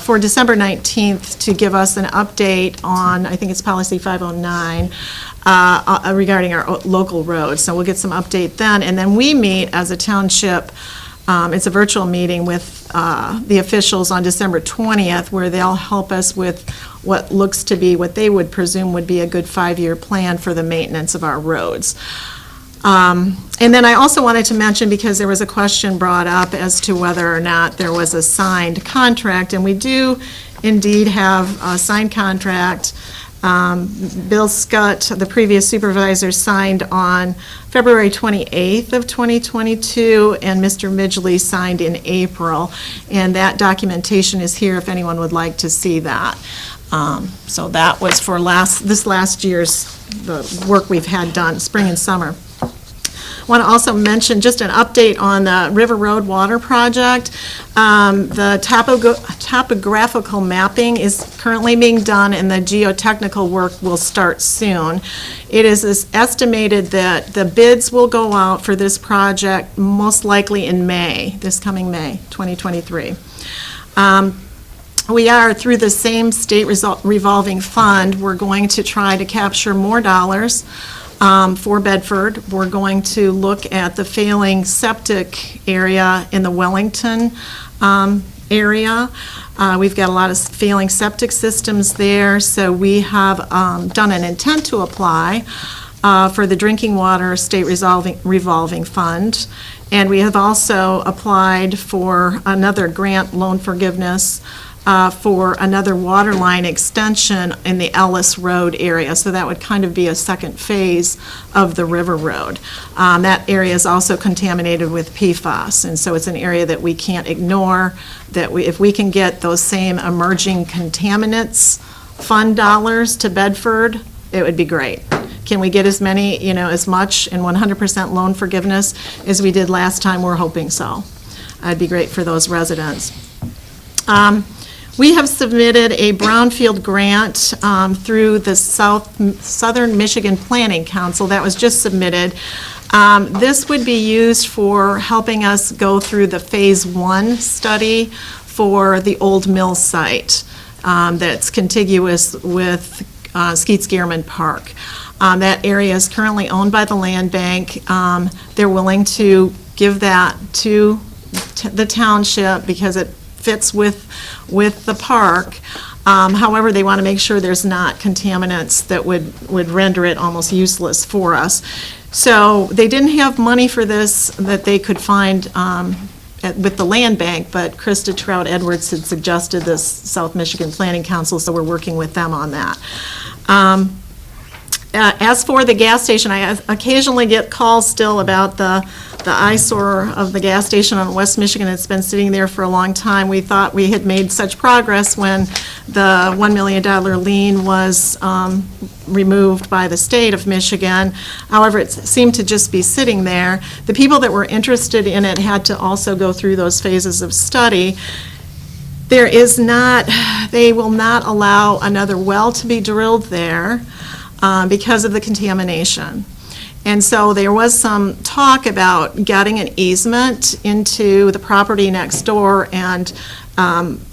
for December 19th to give us an update on, I think it's policy 509, regarding our local roads. So we'll get some update then. And then we meet as a township. It's a virtual meeting with the officials on December 20th, where they'll help us with what looks to be what they would presume would be a good 5-year plan for the maintenance of our roads. And then I also wanted to mention, because there was a question brought up as to whether or not there was a signed contract, and we do indeed have a signed contract. Bill Scott, the previous supervisor, signed on February 28th of 2022, and Mr. Midgley signed in April, and that documentation is here if anyone would like to see that. So that was for this last year's the work we've had done, spring and summer. Want to also mention just an update on the River Road Water Project. The topographical mapping is currently being done, and the geotechnical work will start soon. It is estimated that the bids will go out for this project most likely in May, this coming May, 2023. We are, through the same state revolving fund, we're going to try to capture more dollars for Bedford. We're going to look at the failing septic area in the Wellington area. We've got a lot of failing septic systems there, so we have done an intent to apply for the drinking water state revolving fund. And we have also applied for another grant loan forgiveness for another water line extension in the Ellis Road area. So that would kind of be a second phase of the River Road. That area is also contaminated with PFAS, and so it's an area that we can't ignore, that if we can get those same emerging contaminants fund dollars to Bedford, it would be great. Can we get as many, as much in 100% loan forgiveness as we did last time? We're hoping so. That'd be great for those residents. We have submitted a brownfield grant through the Southern Michigan Planning Council that was just submitted. This would be used for helping us go through the Phase 1 study for the old mill site that's contiguous with Skeets Gehrman Park. That area is currently owned by the land bank. They're willing to give that to the township because it fits with the park. However, they want to make sure there's not contaminants that would render it almost useless for us. So they didn't have money for this that they could find with the land bank, but Krista Trout Edwards had suggested this South Michigan Planning Council, so we're working with them on that. As for the gas station, I occasionally get calls still about the eyesore of the gas station on West Michigan. It's been sitting there for a long time. We thought we had made such progress when the $1 million lien was removed by the state of Michigan. However, it seemed to just be sitting there. The people that were interested in it had to also go through those phases of study. They will not allow another well to be drilled there because of the contamination. And so there was some talk about getting an easement into the property next door and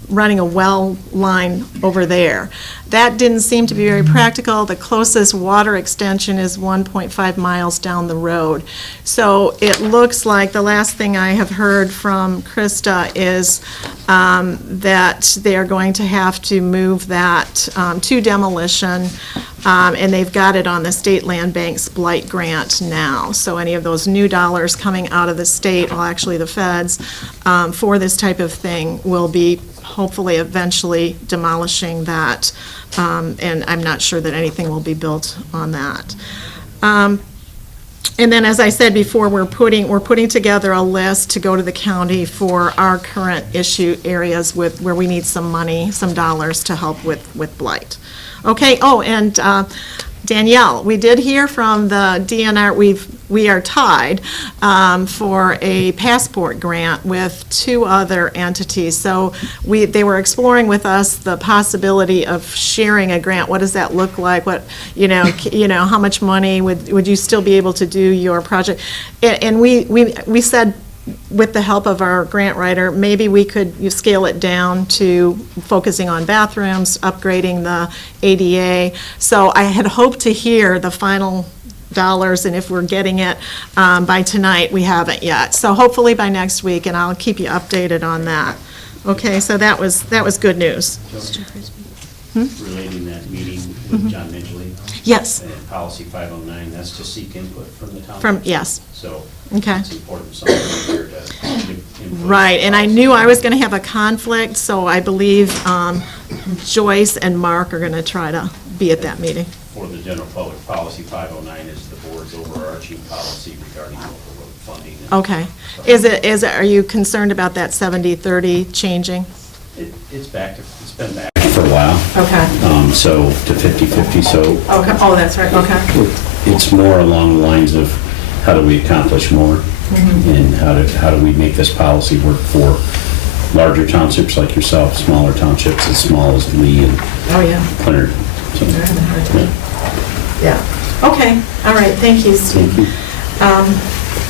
running a well line over there. That didn't seem to be very practical. The closest water extension is 1.5 miles down the road. So it looks like the last thing I have heard from Krista is that they're going to have to move that to demolition, and they've got it on the State Land Bank's blight grant now. So any of those new dollars coming out of the state, well, actually the feds, for this type of thing will be hopefully eventually demolishing that, and I'm not sure that anything will be built on that. And then, as I said before, we're putting together a list to go to the county for our current issue areas where we need some money, some dollars to help with blight. Okay, and Danielle, we did hear from the DNR, we are tied for a passport grant with 2 other entities. So they were exploring with us the possibility of sharing a grant. What does that look like? What, how much money would you still be able to do your project? And we said, with the help of our grant writer, maybe we could scale it down to focusing on bathrooms, upgrading the ADA. So I had hoped to hear the final dollars, and if we're getting it by tonight, we haven't yet. So hopefully by next week, and I'll keep you updated on that. Okay, so that was good news. Relating that meeting with John Midgley. Yes. And policy 509, that's to seek input from the town. Yes. So okay. It's important something here to give input. Right, and I knew I was going to have a conflict, so I believe Joyce and Mark are going to try to be at that meeting. For the general public, policy 509 is the board's overarching policy regarding local road funding. Okay. Are you concerned about that 70-30 changing? It's been back for a while. Okay. So to 50-50, so. Okay. Oh, that's right. Okay. It's more along the lines of how do we accomplish more? And how do we make this policy work for larger townships like yourself, smaller townships as small as Lee and Oh, yeah. Leonard? So, They're having a hard time. Yeah. Okay, all right, thank you, Steve.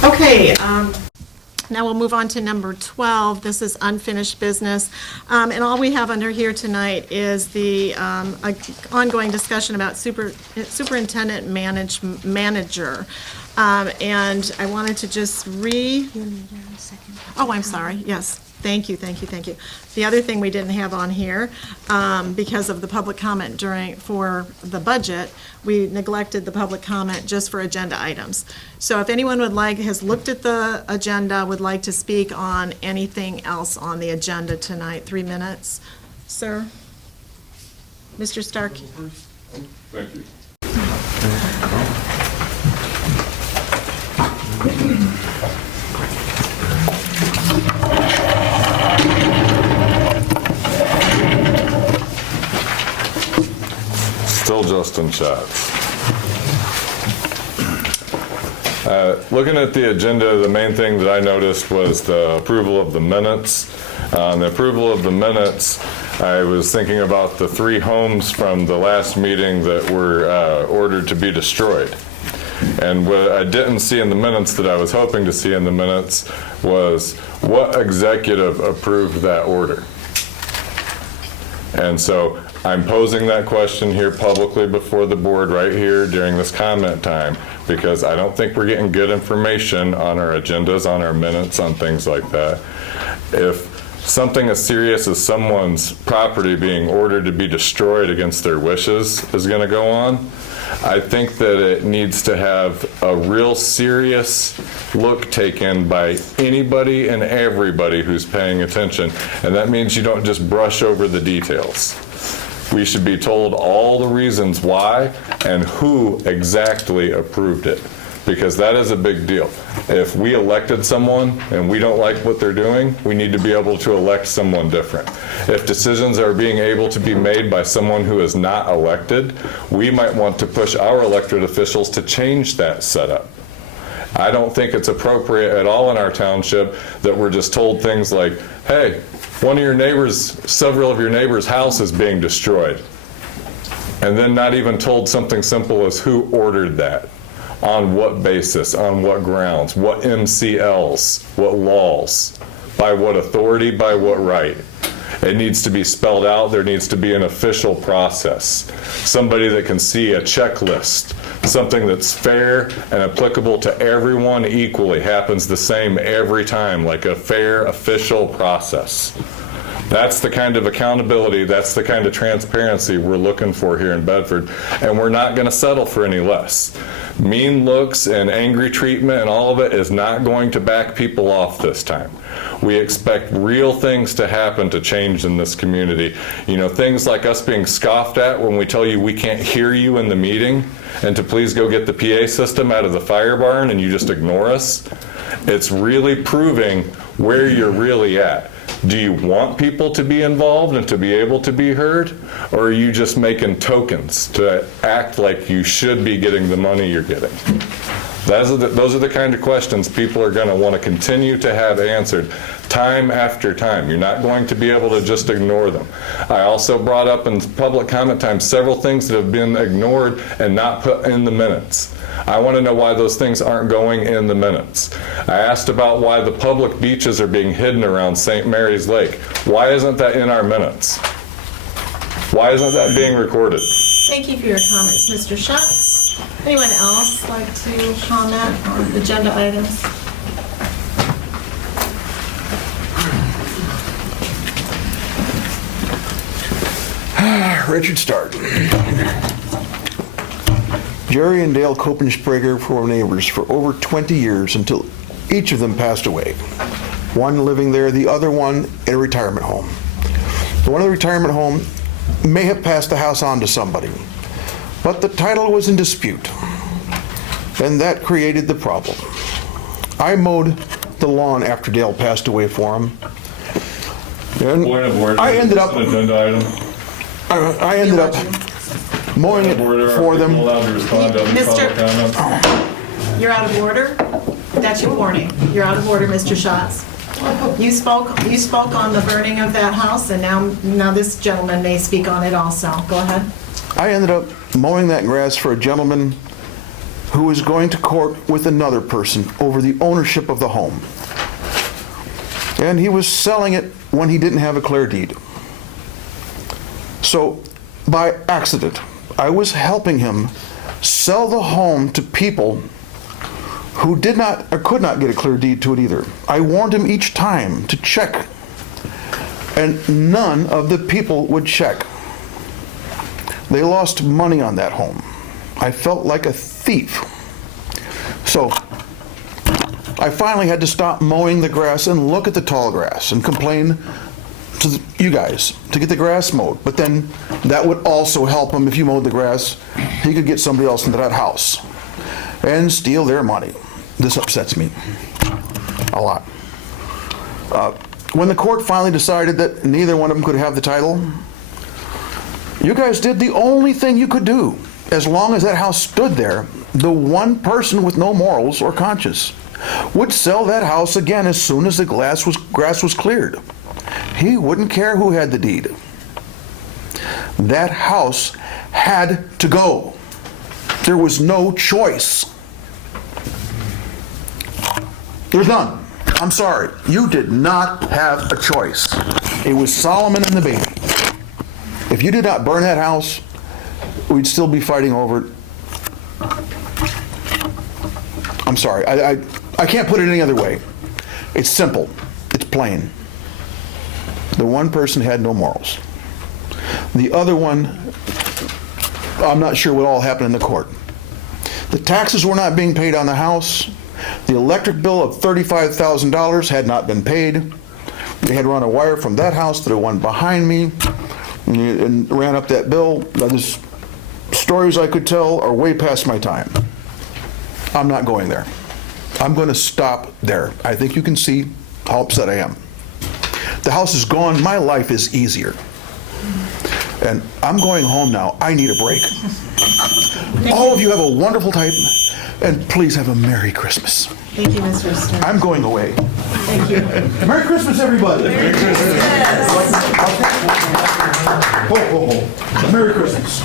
Okay, now we'll move on to number 12. This is unfinished business. And all we have under here tonight is the ongoing discussion about superintendent manager. And I wanted to just Oh, I'm sorry, yes. Thank you. The other thing we didn't have on here, because of the public comment for the budget, we neglected the public comment just for agenda items. So if anyone has looked at the agenda, would like to speak on anything else on the agenda tonight, 3 minutes. Sir? Mr. Stark? Thank you. Still just in chat. Looking at the agenda, the main thing that I noticed was the approval of the minutes. The approval of the minutes, I was thinking about the 3 homes from the last meeting that were ordered to be destroyed. And what I didn't see in the minutes that I was hoping to see in the minutes was what executive approved that order. And so I'm posing that question here publicly before the board right here during this comment time, because I don't think we're getting good information on our agendas, on our minutes, on things like that. If something as serious as someone's property being ordered to be destroyed against their wishes is going to go on, I think that it needs to have a real serious look taken by anybody and everybody who's paying attention. And that means you don't just brush over the details. We should be told all the reasons why and who exactly approved it, because that is a big deal. If we elected someone and we don't like what they're doing, we need to be able to elect someone different. If decisions are being able to be made by someone who is not elected, we might want to push our elected officials to change that setup. I don't think it's appropriate at all in our township that we're just told things like, hey, several of your neighbors' house is being destroyed. And then not even told something simple as who ordered that, on what basis, on what grounds, what MCLs, what laws, by what authority, by what right. It needs to be spelled out. There needs to be an official process. Somebody that can see a checklist, something that's fair and applicable to everyone equally, happens the same every time, like a fair official process. That's the kind of accountability, that's the kind of transparency we're looking for here in Bedford, and we're not going to settle for any less. Mean looks and angry treatment and all of it is not going to back people off this time. We expect real things to happen to change in this community. You know, things like us being scoffed at when we tell you we can't hear you in the meeting and to please go get the PA system out of the fire barn and you just ignore us. It's really proving where you're really at. Do you want people to be involved and to be able to be heard? Or are you just making tokens to act like you should be getting the money you're getting? Those are the kind of questions people are going to want to continue to have answered time after time. You're not going to be able to just ignore them. I also brought up in public comment time several things that have been ignored and not put in the minutes. I want to know why those things aren't going in the minutes. I asked about why the public beaches are being hidden around St. Mary's Lake. Why isn't that in our minutes? Why isn't that being recorded? Thank you for your comments, Mr. Schatz. Anyone else like to comment on agenda items? Richard Stark. Jerry and Dale Kopensprager were neighbors for over 20 years until each of them passed away. One living there, the other one in a retirement home. The one in the retirement home may have passed the house on to somebody, but the title was in dispute, and that created the problem. I mowed the lawn after Dale passed away for him. And Point of order. I ended up... An agenda item. I ended up mowing it for them. Allowed to respond to other public comments? You're out of order. That's your warning. You're out of order, Mr. Schatz. You spoke on the burning of that house, and now this gentleman may speak on it also. Go ahead. I ended up mowing that grass for a gentleman who was going to court with another person over the ownership of the home. And he was selling it when he didn't have a clear deed. So, by accident, I was helping him sell the home to people who did not or could not get a clear deed to it either. I warned him each time to check, and none of the people would check. They lost money on that home. I felt like a thief. So, I finally had to stop mowing the grass and look at the tall grass and complain to you guys to get the grass mowed. But then that would also help him if you mowed the grass. He could get somebody else into that house and steal their money. This upsets me a lot. When the court finally decided that neither one of them could have the title, you guys did the only thing you could do. As long as that house stood there, the one person with no morals or conscience would sell that house again as soon as the grass was cleared. He wouldn't care who had the deed. That house had to go. There was no choice. There's none. I'm sorry. You did not have a choice. It was Solomon and the baby. If you did not burn that house, we'd still be fighting over it. I'm sorry. I can't put it any other way. It's simple. It's plain. The one person had no morals. The other one, I'm not sure what all happened in the court. The taxes were not being paid on the house. The electric bill of $35,000 had not been paid. They had run a wire from that house to the one behind me and ran up that bill. There's stories I could tell are way past my time. I'm not going there. I'm going to stop there. I think you can see how upset I am. The house is gone. My life is easier. And I'm going home now. I need a break. All of you have a wonderful time, and please have a Merry Christmas. Thank you, Mr. Stern. I'm going away. Thank you. Merry Christmas, everybody. Merry Christmas. Ho, ho, ho. Merry Christmas.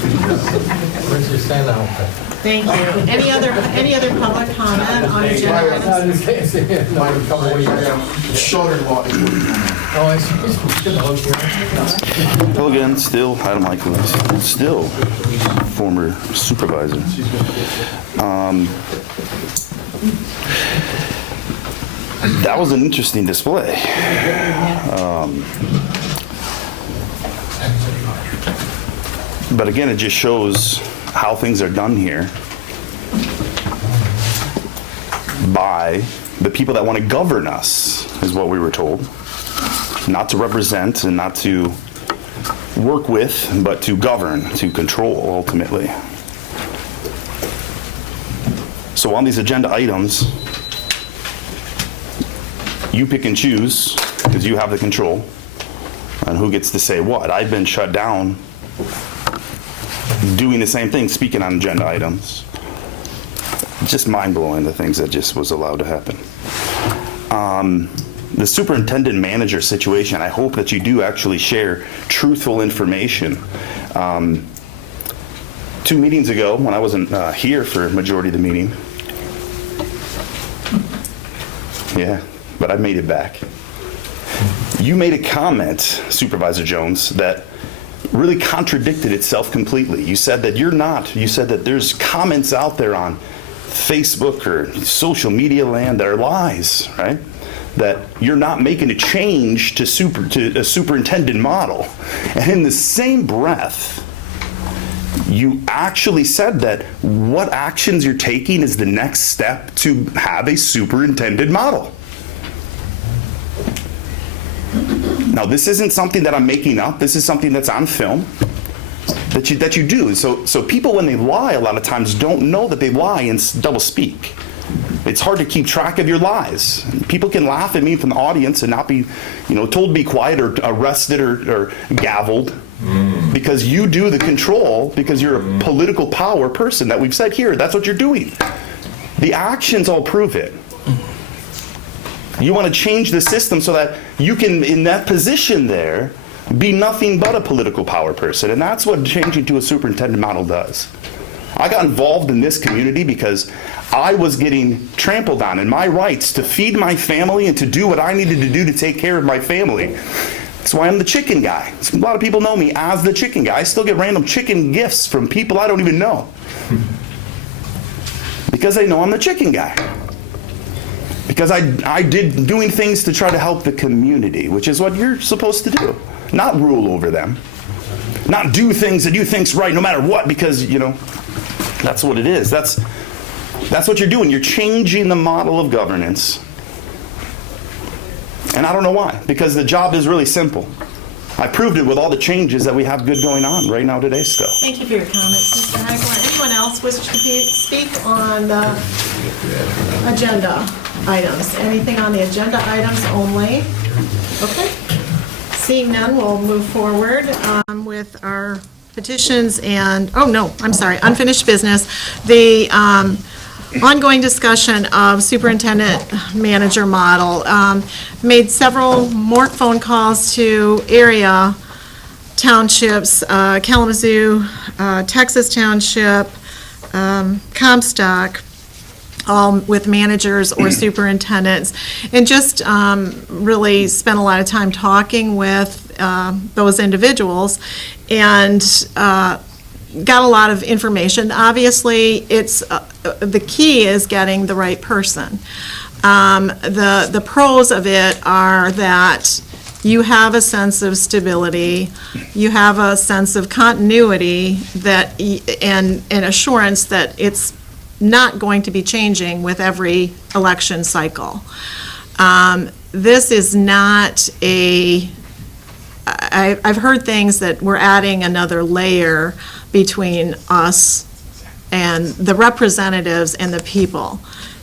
Where's your stand out? Thank you. Any other public comment on agenda items? Oh, I see. Hello again, still Adam Michaelis, still former supervisor. That was an interesting display. But again, it just shows how things are done here by the people that want to govern us, is what we were told. Not to represent and not to work with, but to govern, to control, ultimately. So on these agenda items, you pick and choose, because you have the control, on who gets to say what. I've been shut down doing the same thing, speaking on agenda items. Just mind-blowing, the things that just was allowed to happen. The superintendent manager situation, I hope that you do actually share truthful information. 2 meetings ago, when I wasn't here for a majority of the meeting, yeah, but I made it back. You made a comment, Supervisor Jones, that really contradicted itself completely. You said that you said that there's comments out there on Facebook or social media land that are lies, right? That you're not making a change to a superintendent model. And in the same breath, you actually said that what actions you're taking is the next step to have a superintendent model. Now, this isn't something that I'm making up. This is something that's on film that you do. So people, when they lie, a lot of times don't know that they lie and double speak. It's hard to keep track of your lies. People can laugh at me from the audience and not be, told to be quiet or arrested or gavelled because you do the control, because you're a political power person that we've said here. That's what you're doing. The actions all prove it. You want to change the system so that you can, in that position there, be nothing but a political power person. And that's what changing to a superintendent model does. I got involved in this community because I was getting trampled on in my rights to feed my family and to do what I needed to do to take care of my family. That's why I'm the chicken guy. A lot of people know me as the chicken guy. I still get random chicken gifts from people I don't even know. Because they know I'm the chicken guy. Because I did doing things to try to help the community, which is what you're supposed to do. Not rule over them. Not do things that you think's right no matter what, because, you know, that's what it is. That's what you're doing. You're changing the model of governance. And I don't know why, because the job is really simple. I proved it with all the changes that we have good going on right now today still. Thank you for your comments, Mr. Hagler. Anyone else wish to speak on the agenda items? Anything on the agenda items only? Okay. Seeing none, we'll move forward with our petitions and, unfinished business. The ongoing discussion of superintendent manager model. Made several more phone calls to area townships, Kalamazoo, Texas Township, Comstock, all with managers or superintendents, and just really spent a lot of time talking with those individuals and got a lot of information. Obviously, it's the key is getting the right person. The pros of it are that you have a sense of stability, you have a sense of continuity that and assurance that it's not going to be changing with every election cycle. This is not I've heard things that we're adding another layer between us and the representatives and the people.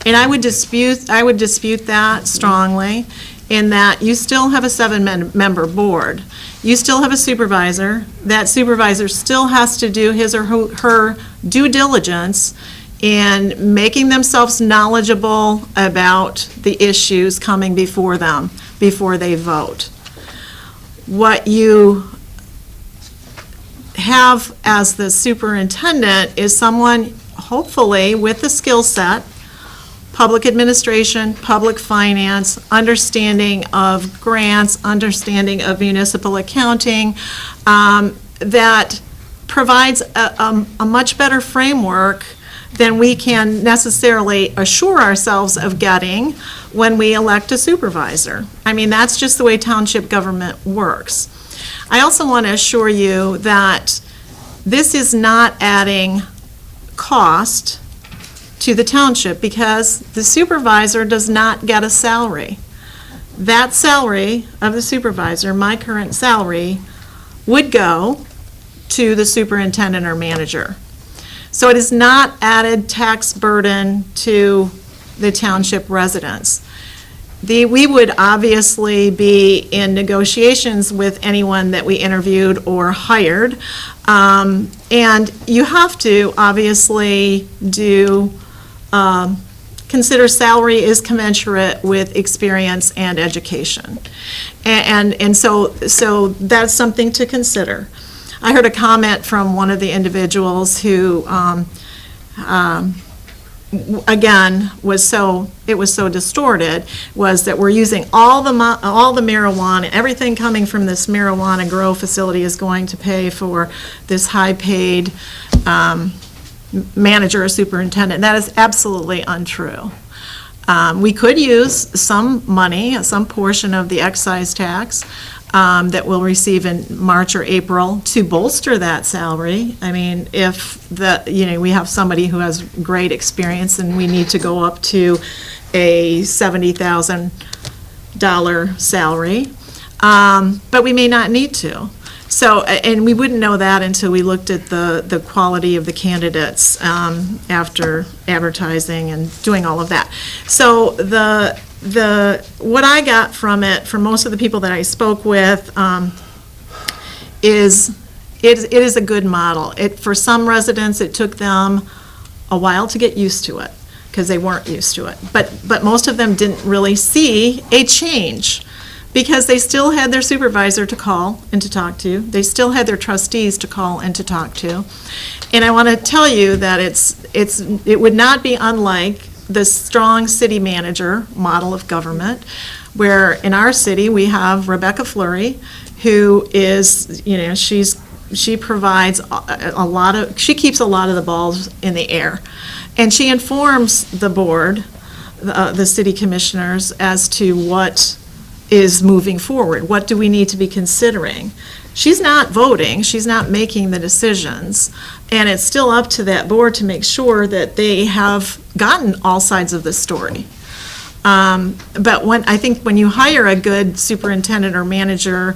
And I would dispute that strongly, in that you still have a 7-member board. You still have a supervisor. That supervisor still has to do his or her due diligence in making themselves knowledgeable about the issues coming before them, before they vote. What you have as the superintendent is someone, hopefully, with the skill set, public administration, public finance, understanding of grants, understanding of municipal accounting, that provides a much better framework than we can necessarily assure ourselves of getting when we elect a supervisor. I mean, that's just the way township government works. I also want to assure you that this is not adding cost to the township, because the supervisor does not get a salary. That salary of the supervisor, my current salary, would go to the superintendent or manager. So it is not added tax burden to the township residents. We would obviously be in negotiations with anyone that we interviewed or hired. And you have to obviously consider salary is commensurate with experience and education. And so that's something to consider. I heard a comment from one of the individuals who, again, it was so distorted, was that we're using all the marijuana, everything coming from this marijuana grow facility is going to pay for this high-paid manager or superintendent. That is absolutely untrue. We could use some money, some portion of the excise tax that we'll receive in March or April to bolster that salary. I mean, if we have somebody who has great experience and we need to go up to a $70,000 salary, but we may not need to. So, and we wouldn't know that until we looked at the quality of the candidates after advertising and doing all of that. So what I got from it, from most of the people that I spoke with, is it is a good model. For some residents, it took them a while to get used to it. because they weren't used to it. But most of them didn't really see a change, because they still had their supervisor to call and to talk to. They still had their trustees to call and to talk to. And I want to tell you that it would not be unlike the strong city manager model of government, where in our city we have Rebecca Fleury, who is, she provides she keeps a lot of the balls in the air. And she informs the board, the city commissioners, as to what is moving forward. What do we need to be considering? She's not voting, she's not making the decisions, and it's still up to that board to make sure that they have gotten all sides of the story. But I think when you hire a good superintendent or manager,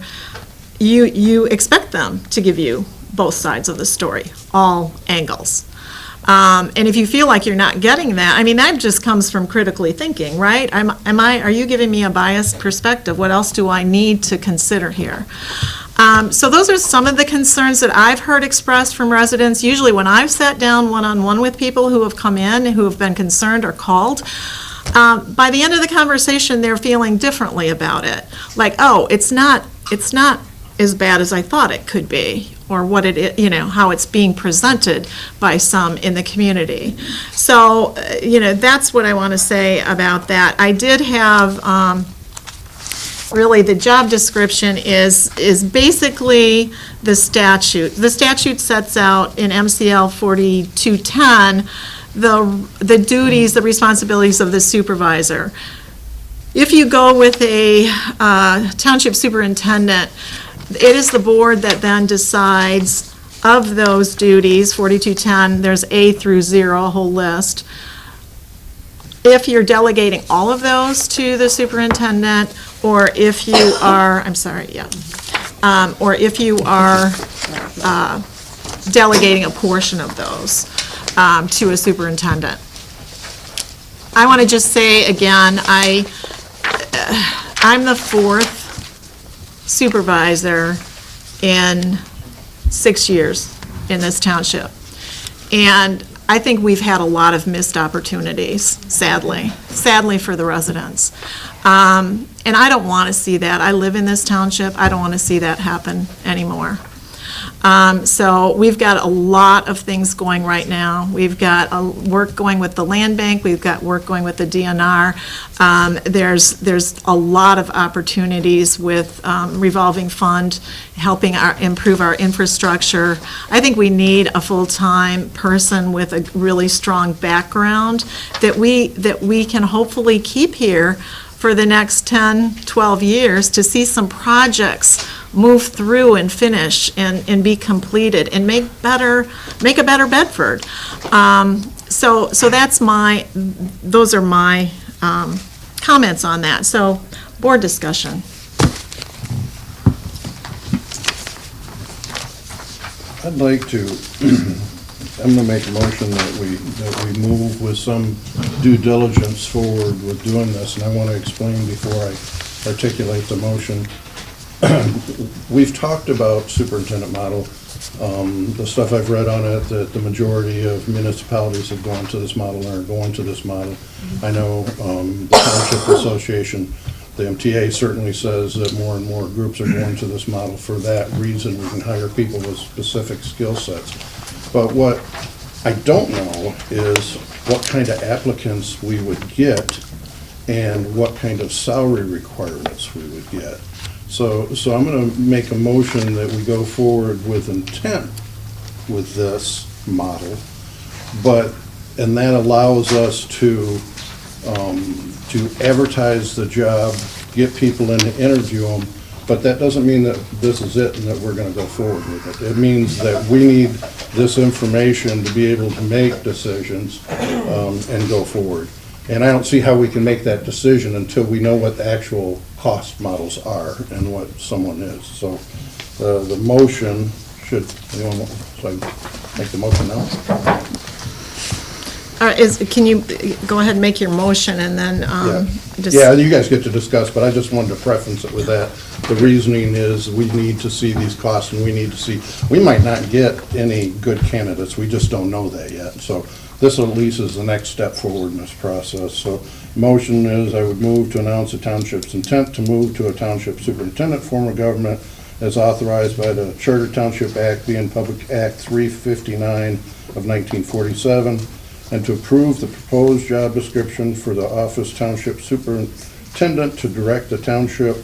you expect them to give you both sides of the story, all angles. And if you feel like you're not getting that, that just comes from critically thinking, right? Are you giving me a biased perspective? What else do I need to consider here? So those are some of the concerns that I've heard expressed from residents. Usually when I've sat down one-on-one with people who have come in, who have been concerned or called, by the end of the conversation, they're feeling differently about it. Like, oh, it's not as bad as I thought it could be, or what it is, how it's being presented by some in the community. So, that's what I want to say about that. I did have, really, the job description is basically the statute. The statute sets out in MCL 4210 the duties, the responsibilities of the supervisor. If you go with a township superintendent, it is the board that then decides of those duties, 4210, there's A through 0, a whole list. If you're delegating all of those to the superintendent, or if you are, or if you are delegating a portion of those to a superintendent. I want to just say again, I'm the fourth supervisor in 6 years in this township. And I think we've had a lot of missed opportunities, sadly for the residents. And I don't want to see that. I live in this township. I don't want to see that happen anymore. So we've got a lot of things going right now. We've got work going with the land bank. We've got work going with the DNR. There's a lot of opportunities with revolving fund, helping improve our infrastructure. I think we need a full-time person with a really strong background that we can hopefully keep here for the next 10, 12 years to see some projects move through and finish and be completed and make a better Bedford. So those are my comments on that. So board discussion. I'd like to, I'm going to make a motion that we move with some due diligence forward with doing this, and I want to explain before I articulate the motion. We've talked about superintendent model. The stuff I've read on it, that the majority of municipalities have gone to this model or are going to this model. I know the Township Association, the MTA certainly says that more and more groups are going to this model. For that reason, we can hire people with specific skill sets. But what I don't know is what kind of applicants we would get and what kind of salary requirements we would get. So I'm going to make a motion that we go forward with intent with this model, and that allows us to advertise the job, get people in to interview them, but that doesn't mean that this is it and that we're going to go forward with it. It means that we need this information to be able to make decisions and go forward. And I don't see how we can make that decision until we know what the actual cost models are and what someone is. So the motion should, so I make the motion now? Can you go ahead and make your motion and then Yeah, you guys get to discuss, but I just wanted to preference it with that. The reasoning is we need to see these costs, and we need to see, we might not get any good candidates, we just don't know that yet. So this at least is the next step forward in this process. So motion is I would move to announce the township's intent to move to a township superintendent form of government as authorized by the Charter Township Act, being Public Act 359 of 1947, and to approve the proposed job description for the office township superintendent to direct the township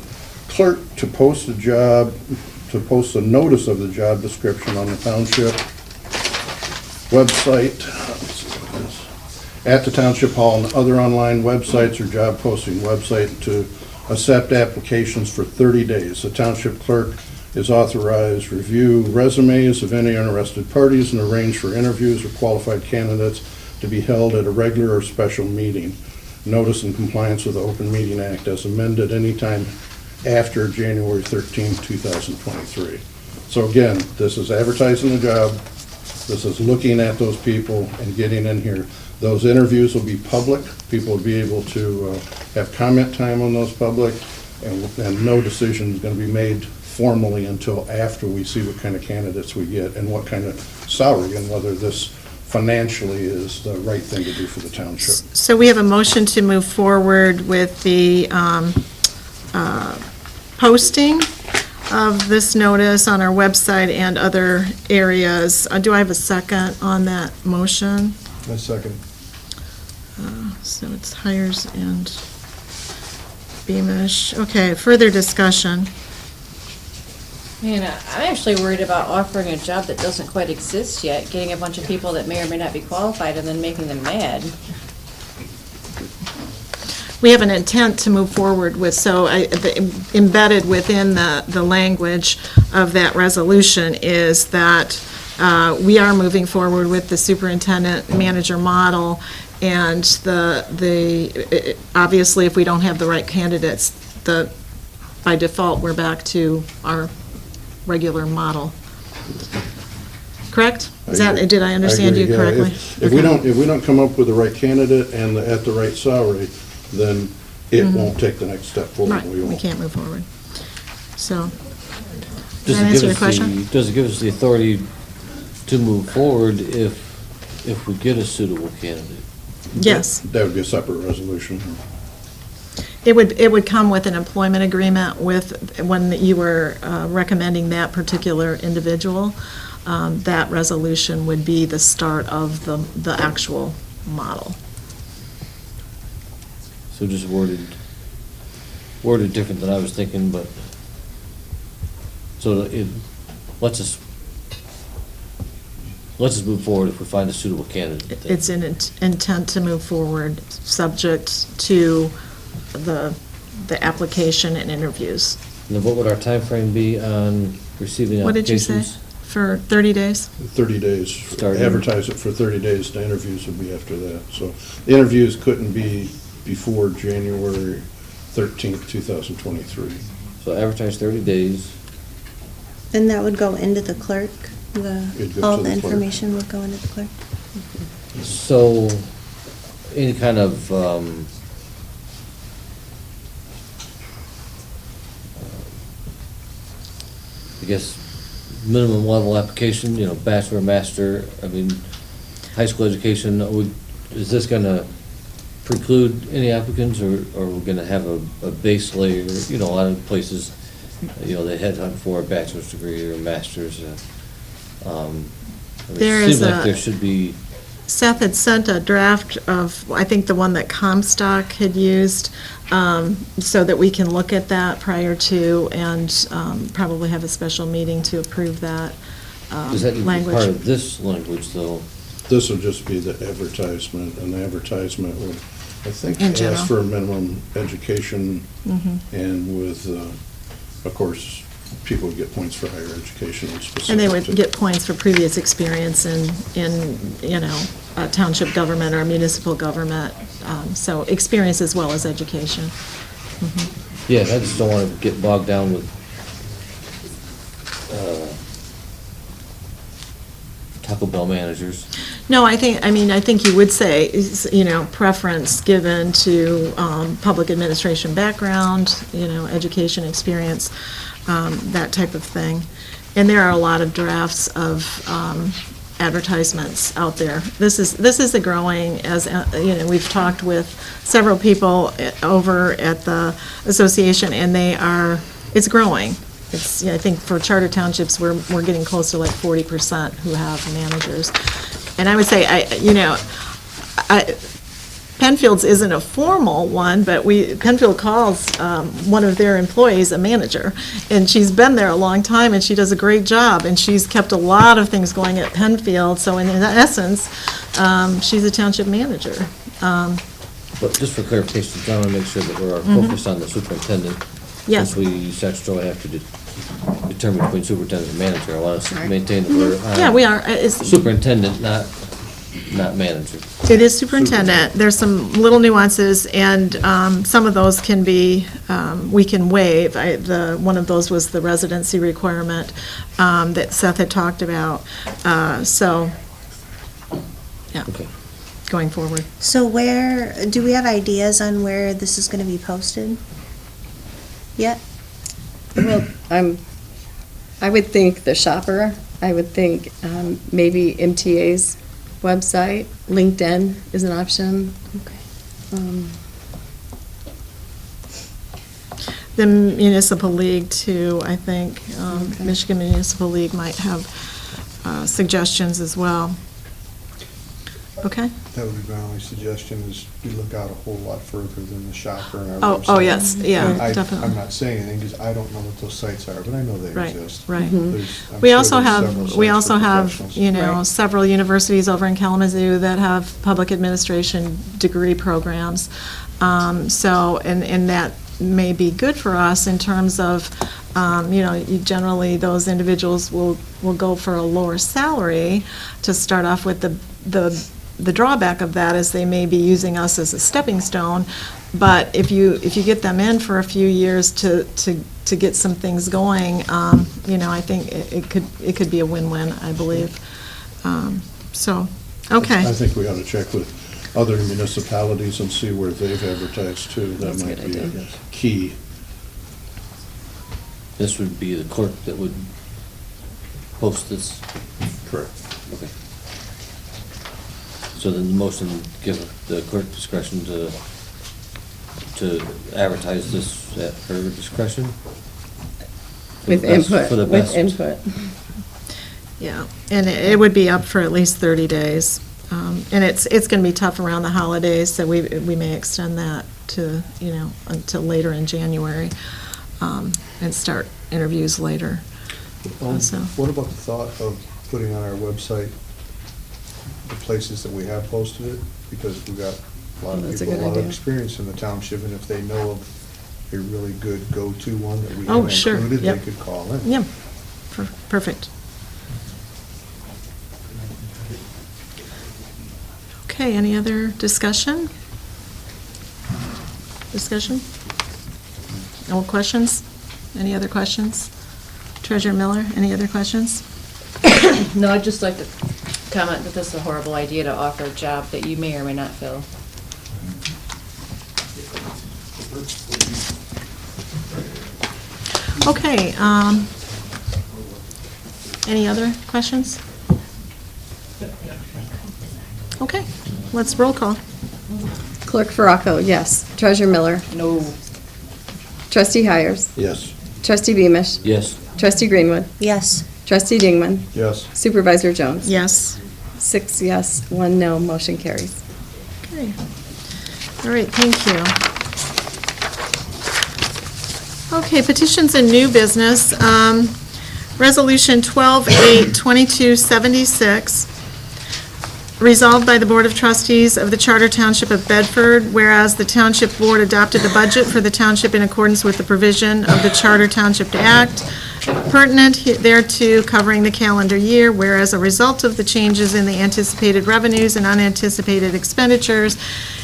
clerk to post a notice of the job description on the township website, at the township hall and other online websites or job posting website to accept applications for 30 days. The township clerk is authorized to review resumes of any interested parties and arrange for interviews of qualified candidates to be held at a regular or special meeting. Notice in compliance with the Open Meeting Act as amended anytime after January 13, 2023. So again, this is advertising the job. This is looking at those people and getting in here. Those interviews will be public. People will be able to have comment time on those public, and no decision is going to be made formally until after we see what kind of candidates we get and what kind of salary and whether this financially is the right thing to do for the township. So we have a motion to move forward with the posting of this notice on our website and other areas. Do I have a second on that motion? A second. So it's Hires and Beamish. Okay, further discussion. Man, I'm actually worried about offering a job that doesn't quite exist yet, getting a bunch of people that may or may not be qualified and then making them mad. We have an intent to move forward with, so embedded within the language of that resolution is that we are moving forward with the superintendent manager model, and obviously if we don't have the right candidates, by default we're back to our regular model. Correct? Did I understand you correctly? If we don't come up with the right candidate and at the right salary, then it won't take the next step forward. Right, we can't move forward. So, Does does that answer your question? Does it give us the authority to move forward if we get a suitable candidate? Yes. That would be a separate resolution. It would come with an employment agreement with, when you were recommending that particular individual, that resolution would be the start of the actual model. So just worded different than I was thinking, but, so it lets us move forward if we find a suitable candidate. It's an intent to move forward, subject to the application and interviews. And then what would our time frame be on receiving applications? What did you say? For 30 days? 30 days. Starting. Advertise it for 30 days. The interviews would be after that. So the interviews couldn't be before January 13th, 2023. So advertise 30 days. And that would go into the clerk? It'd go All to the the clerk. information would go into the clerk? So any kind of I guess minimum level application, bachelor, master, high school education, is this gonna preclude any applicants, or are we gonna have a base layer? A lot of places, they headhunt for a bachelor's degree or a master's. There it is seems like there should be. Seth had sent a draft of, I think, the one that Comstock had used, so that we can look at that prior to, and probably have a special meeting to approve that Does that need to be language. part of this language, though? This will just be the advertisement, and the advertisement would, I think, In general. ask for a minimum education, Mhm. and with, of course, people would get points for higher education and specific. And they would to- get points for previous experience in township government or municipal government, so experience as well as education. Mhm. Yeah, I just don't want to get bogged down with Taco Bell managers. No, I think you would say, preference given to public administration background, education experience, that type of thing. And there are a lot of drafts of advertisements out there. This is a growing, as, we've talked with several people over at the association, and it's growing. It's, I think for charter townships, we're getting close to like 40% who have managers. And I would say, Penfield's isn't a formal one, but Penfield calls one of their employees a manager, and she's been there a long time, and she does a great job, and she's kept a lot of things going at Penfield, so in essence, she's a township manager. But just for clarification, I want to make sure that we're focused on the superintendent. Yes. Since we statutorily have to determine between superintendent and manager, I want to maintain that we're on Yeah, we are. superintendent, not manager. It is superintendent. There's some little nuances, and some of those can be, we can waive. One of those was the residency requirement that Seth had talked about. So, yeah, Okay. going forward. So do we have ideas on where this is going to be posted yet? Well, I would think the shopper, I would think maybe MTA's website, LinkedIn is an option. Okay. The Municipal League too, I think. Michigan Municipal League might have suggestions as well. Okay? That would be my only suggestion, is we look out a whole lot further than the shopper and our website. Oh, yes, yeah, definitely. I'm not saying anything, because I don't know what those sites are, but I know they Right, exist. right. I'm We sure also there's several have, sites we for also have, professionals. several universities over in Kalamazoo that have public administration degree programs. So, and that may be good for us in terms of, generally, those individuals will go for a lower salary to start off with. The drawback of that is they may be using us as a stepping stone, but if you get them in for a few years to get some things going, I think it could be a win-win, I believe. So, okay. I think we ought to check with other municipalities and see where they've advertised too. That That's a might good be a idea. key. This would be the clerk that would post this? Correct. Okay. So then the motion give the clerk discretion to advertise this at her discretion? With input, For the with best. input. Yeah, and it would be up for at least 30 days. And it's going to be tough around the holidays, so we may extend that to, until later in January, and start interviews later. So. What about the thought of putting on our website the places that we have posted it? Because we've got a lot of That's a people, good a lot of idea. experience in the township, and if they know of a really good go-to one that we Oh, haven't sure, included, they yep. could call in. Yeah, perfect. Okay, any other discussion? No questions? Any other questions? Treasurer Miller, any other questions? No, I'd just like to comment that this is a horrible idea to offer a job that you may or may not fill. Okay, any other questions? Okay, let's roll call. Clerk Faracco, yes. Treasurer Miller. No. Trustee Hires. Yes. Trustee Beamish. Yes. Trustee Greenwood. Yes. Trustee Dingman. Yes. Supervisor Jones. Yes. 6 yes, 1 no, motion carries. Okay. All right, thank you. Okay, petitions and new business. Resolution 12-8-2276, resolved by the Board of Trustees of the Charter Township of Bedford, whereas the Township Board adopted the budget for the township in accordance with the provision of the Charter Township Act, pertinent thereto covering the calendar year, whereas a result of the changes in the anticipated revenues and unanticipated expenditures,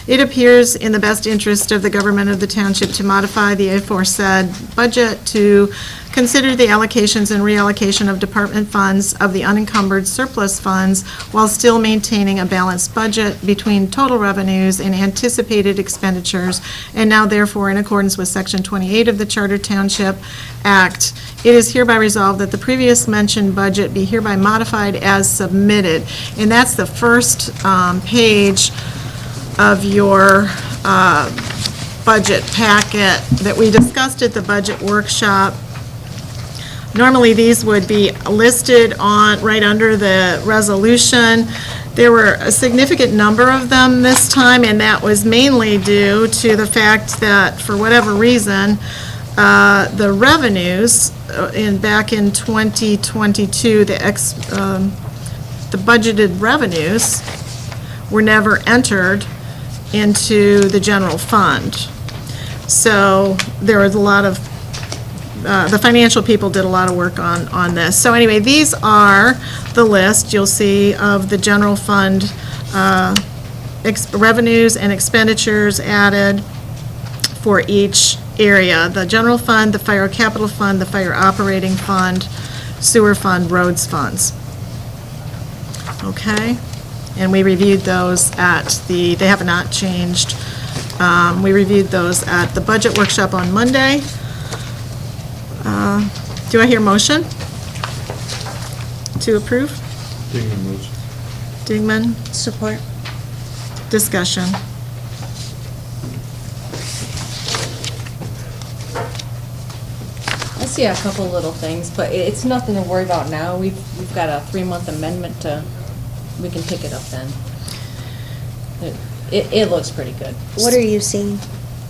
it appears in the best interest of the government of the township to modify the aforesaid budget to consider the allocations and reallocation of department funds of the unencumbered surplus funds while still maintaining a balanced budget between total revenues and anticipated expenditures, and now therefore in accordance with Section 28 of the Charter Township Act, it is hereby resolved that the previous mentioned budget be hereby modified as submitted. And that's the first page of your budget packet that we discussed at the budget workshop. Normally, these would be listed on, right under the resolution. There were a significant number of them this time, and that was mainly due to the fact that, for whatever reason, the revenues back in 2022, the budgeted revenues were never entered into the general fund. So there was a lot of, the financial people did a lot of work on this. So anyway, these are the list you'll see of the general fund revenues and expenditures added for each area. The general fund, the fire capital fund, the fire operating fund, sewer fund, roads funds. Okay? And we reviewed those at they have not changed. We reviewed those at the budget workshop on Monday. Do I hear motion to approve? Dingman moves. Dingman, Support. discussion. I see a couple little things, but it's nothing to worry about now. We've got a 3-month amendment we can pick it up then. It looks pretty good. What are you seeing?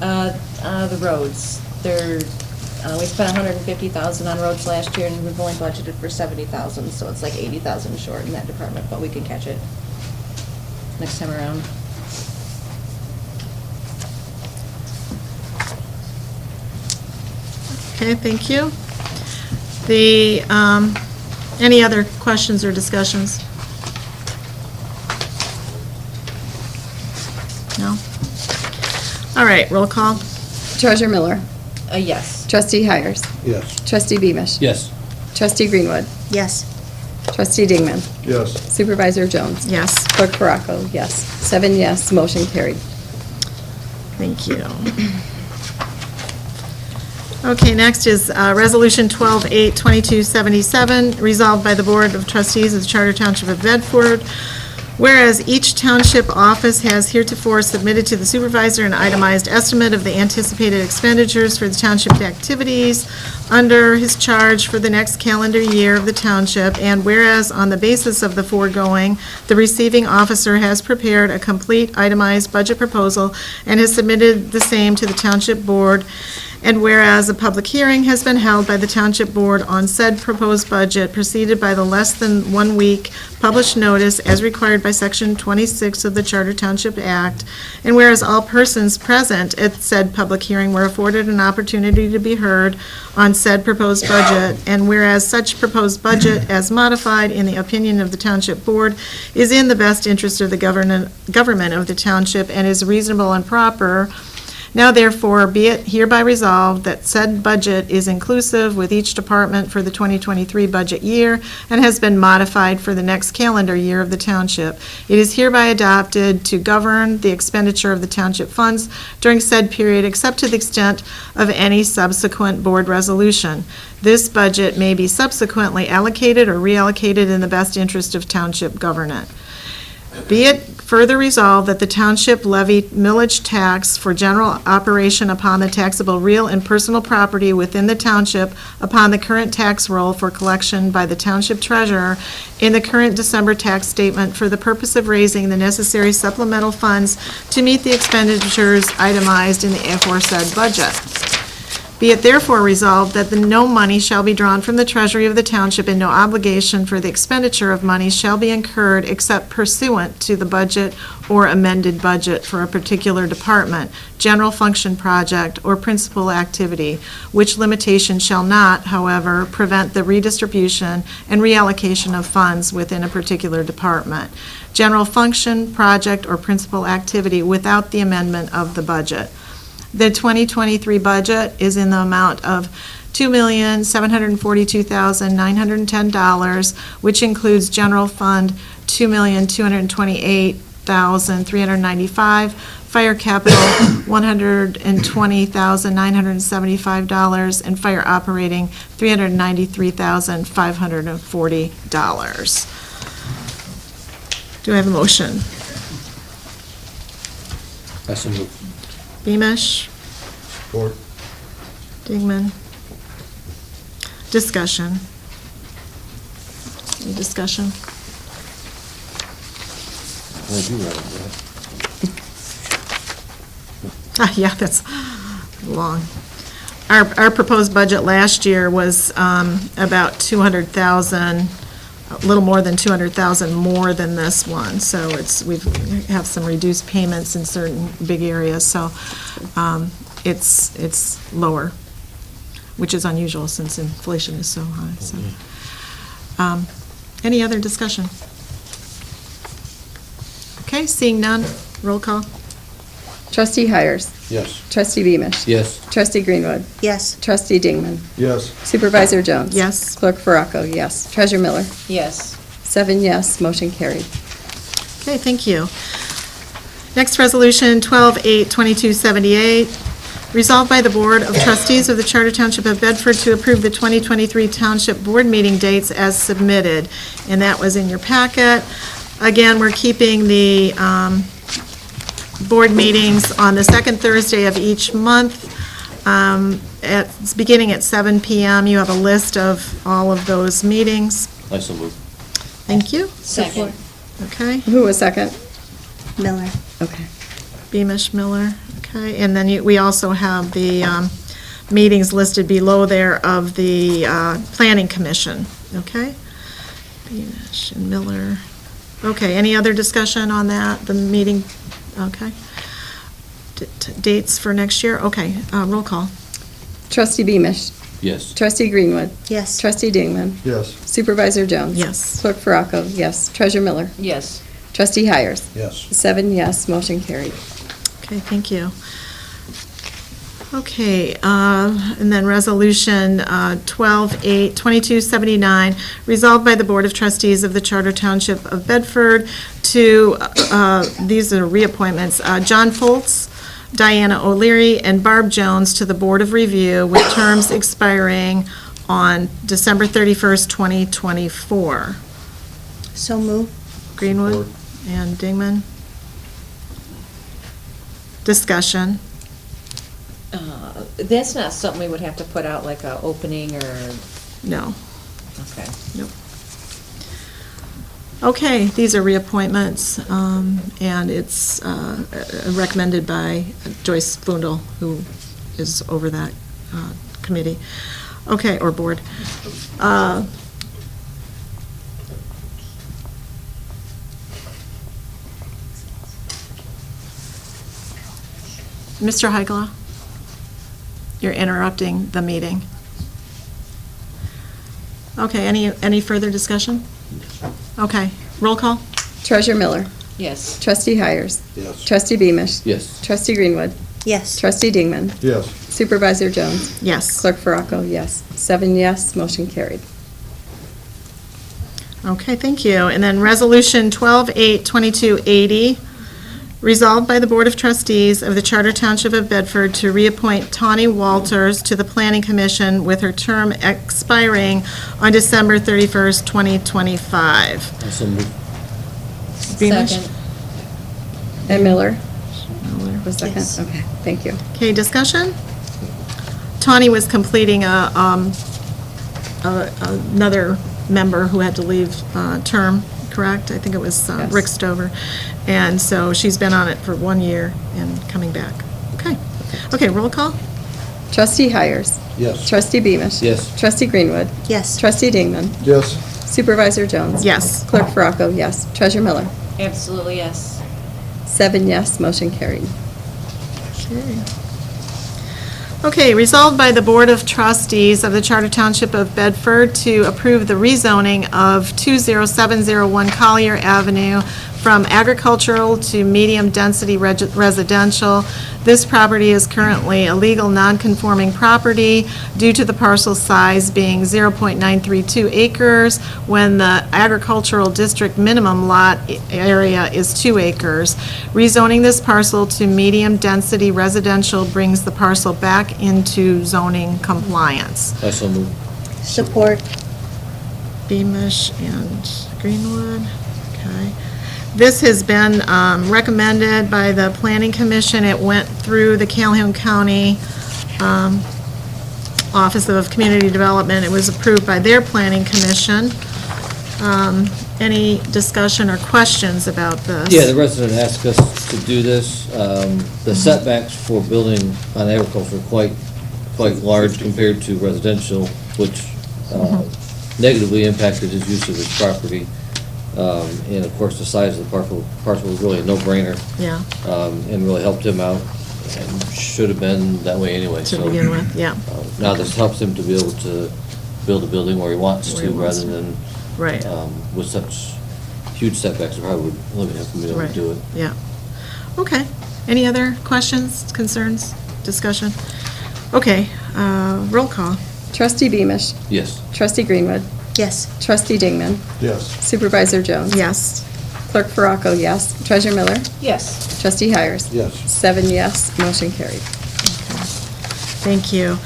The roads, we spent $150,000 on roads last year, and we've only budgeted for $70,000, so it's like $80,000 short in that department, but we can catch it next time around. Okay, thank you. Any other questions or discussions? No? All right, roll call. Treasurer Miller. Yes. Trustee Hires. Yes. Trustee Beamish. Yes. Trustee Greenwood. Yes. Trustee Dingman. Yes. Supervisor Jones. Yes. Clerk Baraco, yes. 7 yes, motion carried. Thank you. Okay, next is Resolution 12-8-2277, resolved by the Board of Trustees of the Charter Township of Bedford. Whereas each township office has heretofore submitted to the supervisor an itemized estimate of the anticipated expenditures for the township activities under his charge for the next calendar year of the township, and whereas on the basis of the foregoing, the receiving officer has prepared a complete itemized budget proposal and has submitted the same to the township board, and whereas a public hearing has been held by the Township Board on said proposed budget preceded by the less than 1 week published notice as required by Section 26 of the Charter Township Act, and whereas all persons present at said public hearing were afforded an opportunity to be heard on said proposed budget, and whereas such proposed budget as modified in the opinion of the Township Board is in the best interest of the government of the township and is reasonable and proper, now therefore be it hereby resolved that said budget is inclusive with each department for the 2023 budget year and has been modified for the next calendar year of the township. It is hereby adopted to govern the expenditure of the township funds during said period except to the extent of any subsequent board resolution. This budget may be subsequently allocated or reallocated in the best interest of township government. Be it further resolved that the township levy millage tax for general operation upon the taxable real and personal property within the township upon the current tax roll for collection by the township treasurer in the current December tax statement for the purpose of raising the necessary supplemental funds to meet the expenditures itemized in the aforesaid budget. Be it therefore resolved that no money shall be drawn from the treasury of the township and no obligation for the expenditure of money shall be incurred except pursuant to the budget or amended budget for a particular department, general function project, or principal activity, which limitation shall not, however, prevent the redistribution and reallocation of funds within a particular department, general function, project, or principal activity without the amendment of the budget. The 2023 budget is in the amount of $2,742,910, which includes general fund $2,228,395, fire capital $120,975, and fire operating $393,540. Do I have a motion? I so move. Beamish? Support. Dingman? Discussion? Any discussion? I do write it, Yeah, that's long. Our proposed budget last year was about 200,000, a little more than 200,000 more than this one. So we have some reduced payments in certain big areas, so it's lower, which is unusual since inflation is so high, so. Any other discussion? Okay, seeing none, roll call. Trustee Hires. Yes. Trustee Beamish. Yes. Trustee Greenwood. Yes. Trustee Dingman. Yes. Supervisor Jones. Yes. Clerk Farraco, yes. Treasurer Miller. Yes. 7 yes, motion carried. Okay, thank you. Next resolution, 12/8/2278. Resolved by the Board of Trustees of the Charter Township of Bedford to approve the 2023 Township Board meeting dates as submitted, and that was in your packet. Again, we're keeping the board meetings on the second Thursday of each month, it's beginning at 7 p.m. You have a list of all of those meetings. I so move. Thank you. Second. Okay. Who was second? Miller. Okay. Beamish, Miller, okay. And then we also have the meetings listed below there of the Planning Commission, okay? Beamish and Miller. Okay, any other discussion on that, the meeting? Okay. Dates for next year? Okay, roll call. Trustee Beamish. Yes. Trustee Greenwood. Yes. Trustee Dingman. Yes. Supervisor Jones. Yes. Clerk Farraco, yes. Treasurer Miller. Yes. Trustee Hires. Yes. 7 yes, motion carried. Okay, thank you. Okay, and then resolution 12/8/2279, resolved by the Board of Trustees of the Charter Township of Bedford to, these are reappointments, John Foltz, Diana O'Leary, and Barb Jones to the Board of Review with terms expiring on December 31st, 2024. So move. Greenwood and Dingman. Discussion. That's not something we would have to put out like a opening or, No. okay. Nope. Okay, these are reappointments, and it's recommended by Joyce Flundel, who is over that committee. Okay, or board. Mr. Heigla? You're interrupting the meeting. Okay, any further discussion? Okay, roll call? Treasurer Miller. Yes. Trustee Hires. Yes. Trustee Beamish. Yes. Trustee Greenwood. Yes. Trustee Dingman. Yes. Supervisor Jones. Yes. Clerk Farraco, yes. 7 yes, motion carried. Okay, thank you. And then Resolution 12/8/2280, resolved by the Board of Trustees of the Charter Township of Bedford to reappoint Tawny Walters to the Planning Commission with her term expiring on December 31st, 2025. I so move. Beamish? Second. And Miller. Miller. Was second? Yes. Okay, thank you. Okay, discussion? Tawny was completing another member who had to leave term, correct? I think it was Yes. Rick Stover. And so she's been on it for 1 year and coming back. Okay. Okay, roll call? Trustee Hires. Yes. Trustee Beamish. Yes. Trustee Greenwood. Yes. Trustee Dingman. Yes. Supervisor Jones. Yes. Clerk Farraco, yes. Treasurer Miller. Absolutely, yes. 7 yes, motion carried. Okay. Okay, resolved by the Board of Trustees of the Charter Township of Bedford to approve the rezoning of 20701 Collier Avenue from agricultural to medium-density residential. This property is currently a legal non-conforming property due to the parcel size being 0.932 acres when the agricultural district minimum lot area is 2 acres. Rezoning this parcel to medium-density residential brings the parcel back into zoning compliance. I so move. Support. Beamish and Greenwood, okay. This has been recommended by the Planning Commission. It went through the Calhoun County Office of Community Development. It was approved by their Planning Commission. Any discussion or questions about this? Yeah, the resident asked us to do this. The setbacks for building on agriculture are quite large compared to residential, which negatively impacted his use of his property. And of course, the size of the parcel was really a no-brainer. Yeah. And really helped him out, and should have been that way anyway. To begin with, yeah. Now this helps him to be able to build a building where he wants Where to, he wants rather to. than Right. with such huge setbacks, it probably would limit him from being able to Right. do it. Yeah. Okay. Any other questions, concerns, discussion? Okay, roll call. Trustee Beamish. Yes. Trustee Greenwood. Yes. Trustee Dingman. Yes. Supervisor Jones. Yes. Clerk Faracco, yes. Treasurer Miller. Yes. Trustee Hires. Yes. 7 yes, motion carried. Thank you.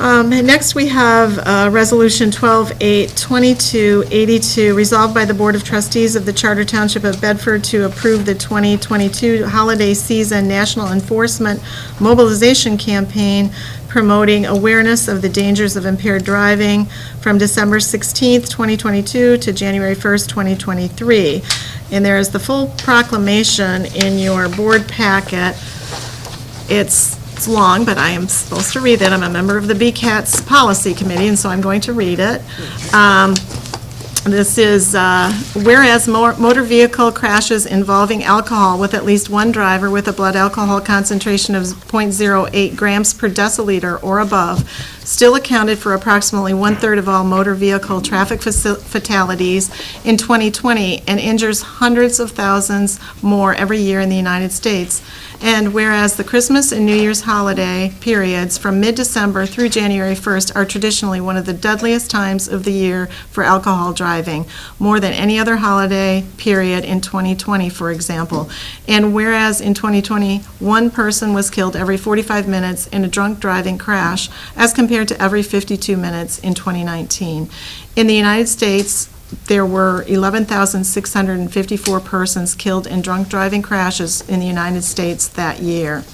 And next, we have Resolution 12-8-2282, resolved by the Board of Trustees of the Charter Township of Bedford to approve the 2022 holiday season National Enforcement Mobilization Campaign promoting awareness of the dangers of impaired driving from December 16th, 2022 to January 1st, 2023. And there is the full proclamation in your board packet. It's long, but I am supposed to read it. I'm a member of the BCAT's Policy Committee, and so I'm going to read it. This is, whereas motor vehicle crashes involving alcohol with at least one driver with a blood alcohol concentration of 0.08 grams per deciliter or above still accounted for approximately 1/3 of all motor vehicle traffic fatalities in 2020 and injures hundreds of thousands more every year in the United States. And whereas the Christmas and New Year's holiday periods from mid-December through January 1st are traditionally one of the deadliest times of the year for alcohol driving, more than any other holiday period in 2020, for example. And whereas in 2020, one person was killed every 45 minutes in a drunk driving crash, as compared to every 52 minutes in 2019. In the United States, there were 11,654 persons killed in drunk driving crashes in the United States that year.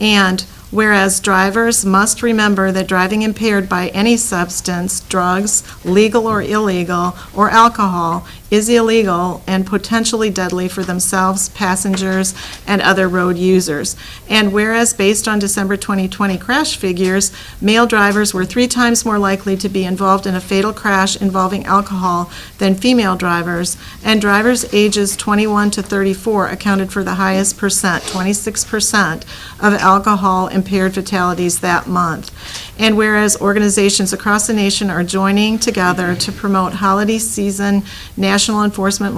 And whereas drivers must remember that driving impaired by any substance, drugs, legal or illegal, or alcohol, is illegal and potentially deadly for themselves, passengers, and other road users. And whereas based on December 2020 crash figures, male drivers were 3 times more likely to be involved in a fatal crash involving alcohol than female drivers, and drivers ages 21 to 34 accounted for the highest percent, 26%, of alcohol-impaired fatalities that month. And whereas organizations across the nation are joining together to promote holiday season national enforcement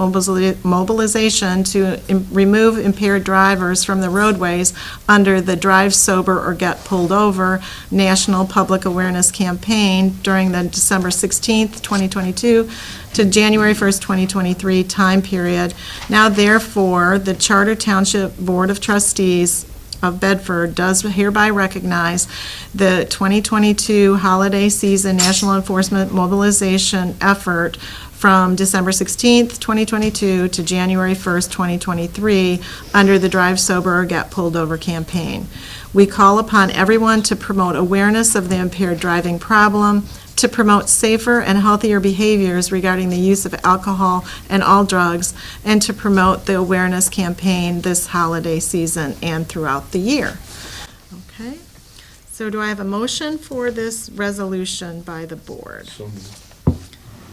mobilization to remove impaired drivers from the roadways under the Drive Sober or Get Pulled Over National Public Awareness Campaign during the December 16th, 2022 to January 1st, 2023 time period. Now therefore, the Charter Township Board of Trustees of Bedford does hereby recognize the 2022 holiday season national enforcement mobilization effort from December 16th, 2022 to January 1st, 2023 under the Drive Sober or Get Pulled Over campaign. We call upon everyone to promote awareness of the impaired driving problem, to promote safer and healthier behaviors regarding the use of alcohol and all drugs, and to promote the awareness campaign this holiday season and throughout the year. Okay, so do I have a motion for this resolution by the board?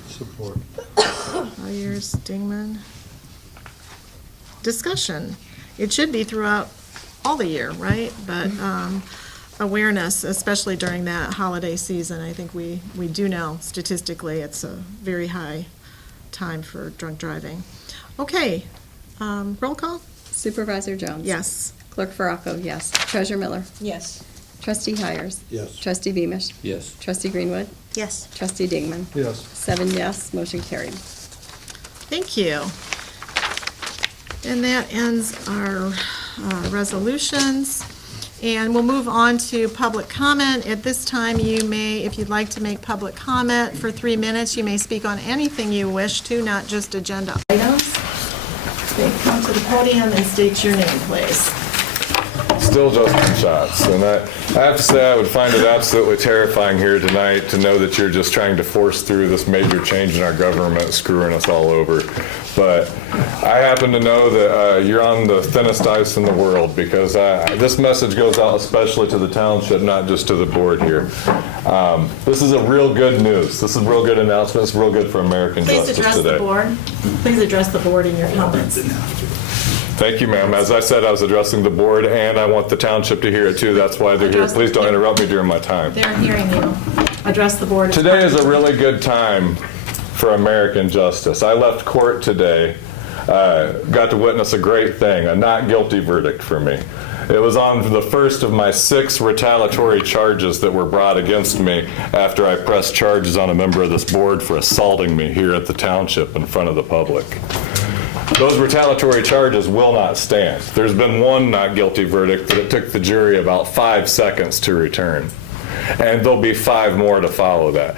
Support. Colliers, Dingman. Discussion. It should be throughout all the year, right? But, awareness, especially during that holiday season. I think we do know statistically it's a very high time for drunk driving. Okay, roll call? Supervisor Jones? Yes. Clerk Faracco, yes. Treasurer Miller? Yes. Trustee Hires? Yes. Trustee Beamish? Yes. Trustee Greenwood? Yes. Trustee Dingman? Yes. 7 yes, motion carried. Thank you. And that ends our resolutions. And we'll move on to public comment. At this time, you may, if you'd like to make public comment for 3 minutes, you may speak on anything you wish to, not just agenda items. They come to the podium and state your name, please. Still Justin Schatz, and I have to say I would find it absolutely terrifying here tonight to know that you're just trying to force through this major change in our government, screwing us all over. But I happen to know that you're on the thinnest ice in the world, because this message goes out especially to the township, not just to the board here. This is a real good news. This is real good announcement. It's real good for American justice today. Please address the board. Please address the board in your comments. Thank you, ma'am. As I said, I was addressing the board, and I want the township to hear it too. That's why they're here. Please don't interrupt me during my time. They're hearing you. Address the board. Today is a really good time for American justice. I left court today, got to witness a great thing, a not guilty verdict for me. It was on the first of my 6 retaliatory charges that were brought against me after I pressed charges on a member of this board for assaulting me here at the township in front of the public. Those retaliatory charges will not stand. There's been one not guilty verdict, but it took the jury about 5 seconds to return. And there'll be 5 more to follow that.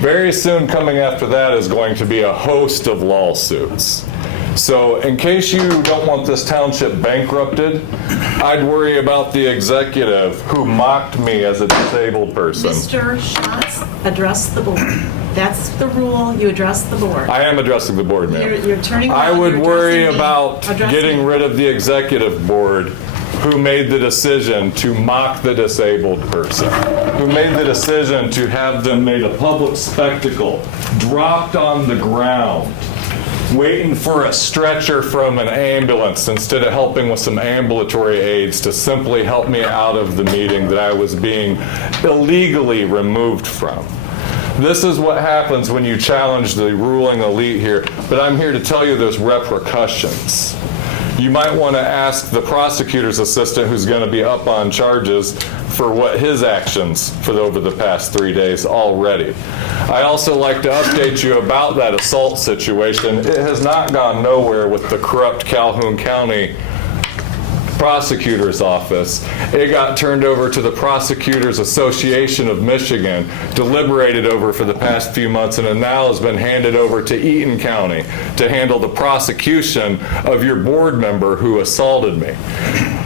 Very soon coming after that is going to be a host of lawsuits. So in case you don't want this township bankrupted, I'd worry about the executive who mocked me as a disabled person. Mr. Schatz, address the board. That's the rule. You address the board. I am addressing the board, ma'am. You're turning around. I would you're worry addressing me. about Address getting me. rid of the executive board who made the decision to mock the disabled person, who made the decision to have them made a public spectacle, dropped on the ground, waiting for a stretcher from an ambulance instead of helping with some ambulatory aids to simply help me out of the meeting that I was being illegally removed from. This is what happens when you challenge the ruling elite here, but I'm here to tell you there's repercussions. You might want to ask the prosecutor's assistant who's going to be up on charges for what his actions for over the past 3 days already. I also like to update you about that assault situation. It has not gone nowhere with the corrupt Calhoun County prosecutor's office. It got turned over to the Prosecutors Association of Michigan, deliberated over for the past few months, and it now has been handed over to Eaton County to handle the prosecution of your board member who assaulted me.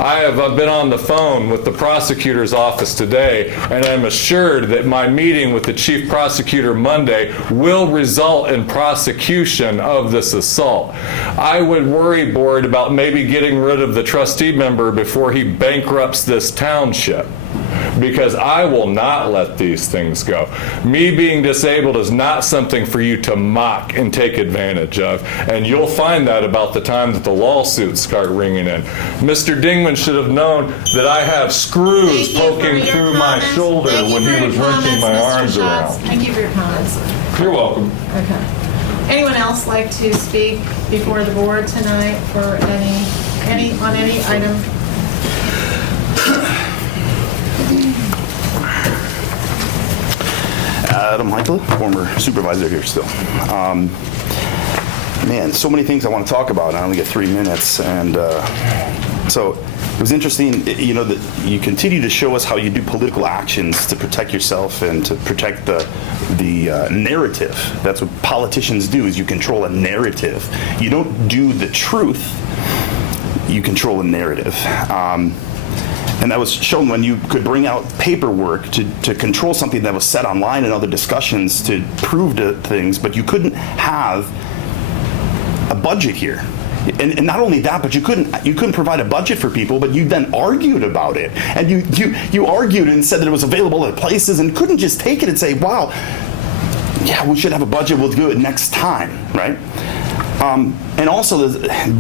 I have been on the phone with the prosecutor's office today, and I'm assured that my meeting with the chief prosecutor Monday will result in prosecution of this assault. I would worry, board, about maybe getting rid of the trustee member before he bankrupts this township, because I will not let these things go. Me being disabled is not something for you to mock and take advantage of, and you'll find that about the time that the lawsuits start ringing in. Mr. Dingman should have known that I have screws poking through my shoulder when he was wrenching my arms around. Thank you for your comments. You're welcome. Okay. Anyone else like to speak before the board tonight for any on any item? Adam Michael, former supervisor here still. Man, so many things I want to talk about. I only get 3 minutes, and so it was interesting, you know, that you continue to show us how you do political actions to protect yourself and to protect the narrative. That's what politicians do, is you control a narrative. You don't do the truth, you control a narrative. And that was shown when you could bring out paperwork to control something that was said online and other discussions to prove to things, but you couldn't have a budget here. And not only that, but you couldn't provide a budget for people, but you then argued about it. And you argued and said that it was available at places and couldn't just take it and say, wow, yeah, we should have a budget, we'll do it next time, right? And also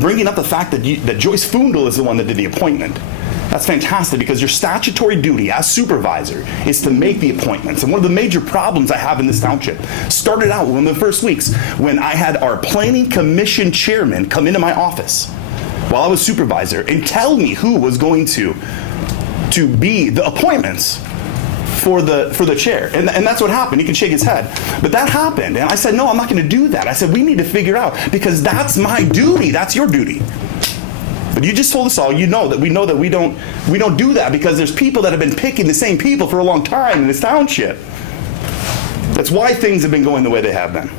bringing up the fact that Joyce Fundel is the one that did the appointment. That's fantastic, because your statutory duty as supervisor is to make the appointments. And one of the major problems I have in this township started out one of the first weeks when I had our planning commission chairman come into my office while I was supervisor and tell me who was going to be the appointments for the chair. And that's what happened. He can shake his head. But that happened. And I said, no, I'm not going to do that. I said, we need to figure out, because that's my duty. That's your duty. But you just told us all, we know that we don't do that, because there's people that have been picking the same people for a long time in this township. That's why things have been going the way they have been.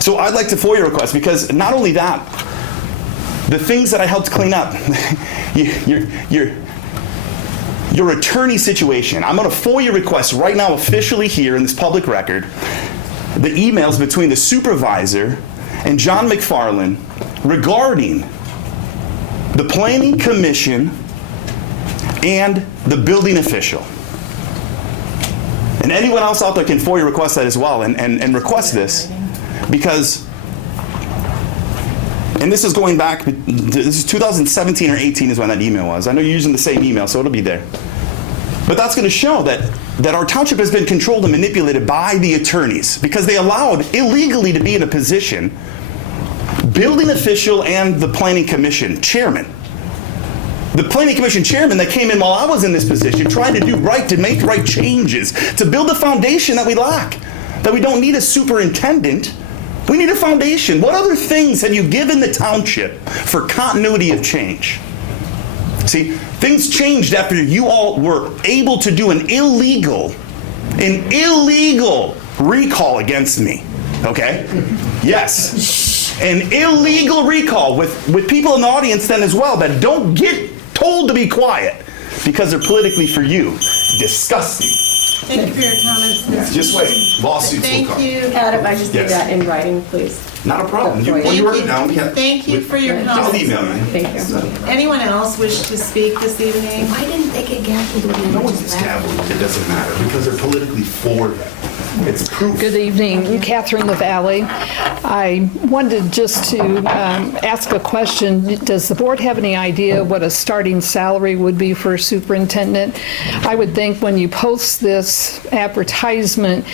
So I'd like to FOIA request, because not only that, the things that I helped clean up, your attorney situation, I'm going to FOIA request right now officially here in this public record, the emails between the supervisor and John McFarland regarding the Planning Commission and the building official. And anyone else out there can FOIA request that as well, and request this, because, and this is going back, this is 2017 or 18 is when that email was. I know you're using the same email, so it'll be there. But that's going to show that our township has been controlled and manipulated by the attorneys, because they allowed illegally to be in a position, building official and the planning commission chairman. The planning commission chairman that came in while I was in this position, trying to do right, to make right changes, to build the foundation that we lack, that we don't need a superintendent. We need a foundation. What other things have you given the township for continuity of change? See, things changed after you all were able to do an illegal recall against me, okay? Yes, an illegal recall with people in the audience then as well that don't get told to be quiet because they're politically, for you, disgusting. Thank you for your comments, Mr. Just wait, lawsuits will come. Thank you. Adam, I just need Yes. that in writing, please. Not a problem. When you write it down, we have. Thank you for your I'll comments. email you. Thank you. Anyone else wish to speak this evening? Why didn't they get gavelled with the No one gets gavelled. It doesn't matter, because they're politically for them. It's proof. Good evening, Catherine LaValle. I wanted just to ask a question. Does the board have any idea what a starting salary would be for a superintendent? I would think when you post this advertisement,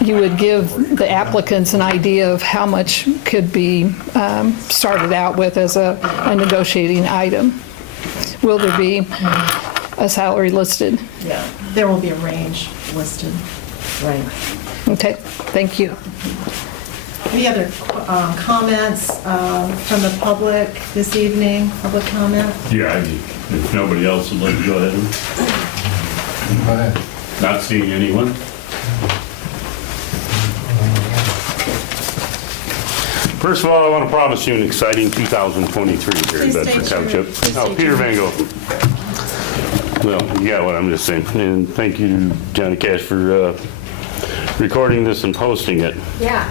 you would give the applicants an idea of how much could be started out with as a negotiating item. Will there be a salary listed? Yeah, there will be a range listed. Right. Okay, thank you. Any other comments from the public this evening? Public comment? Yeah, if nobody else would like to go ahead. Not seeing anyone. First of all, I want to promise you an exciting 2023 here in Bedford Township. Oh, Peter Van Gogh. Well, you got what I'm just saying. And thank you, Johnny Cash, for recording this and posting it. Yeah.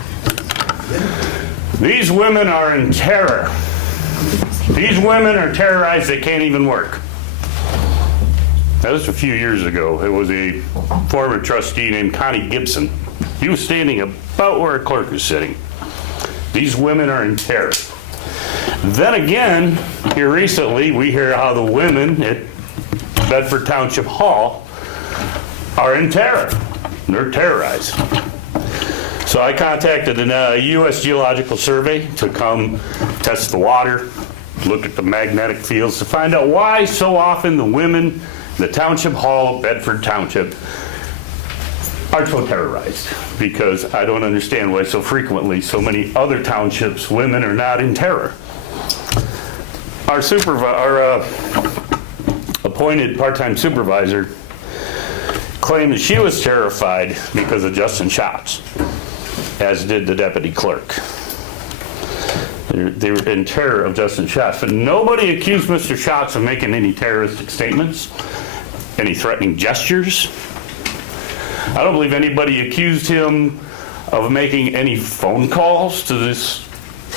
These women are in terror. These women are terrorized, they can't even work. That was a few years ago. It was a former trustee named Connie Gibson. He was standing about where a clerk is sitting. These women are in terror. Then again, here recently, we hear how the women at Bedford Township Hall are in terror. They're terrorized. So I contacted a U.S. Geological Survey to come test the water, look at the magnetic fields, to find out why so often the women in the Township Hall of Bedford Township are so terrorized. Because I don't understand why so frequently so many other townships, women are not in terror. Our appointed part-time supervisor claimed that she was terrified because of Justin Schatz, as did the deputy clerk. They were in terror of Justin Schatz, but nobody accused Mr. Schatz of making any terroristic statements, any threatening gestures. I don't believe anybody accused him of making any phone calls to this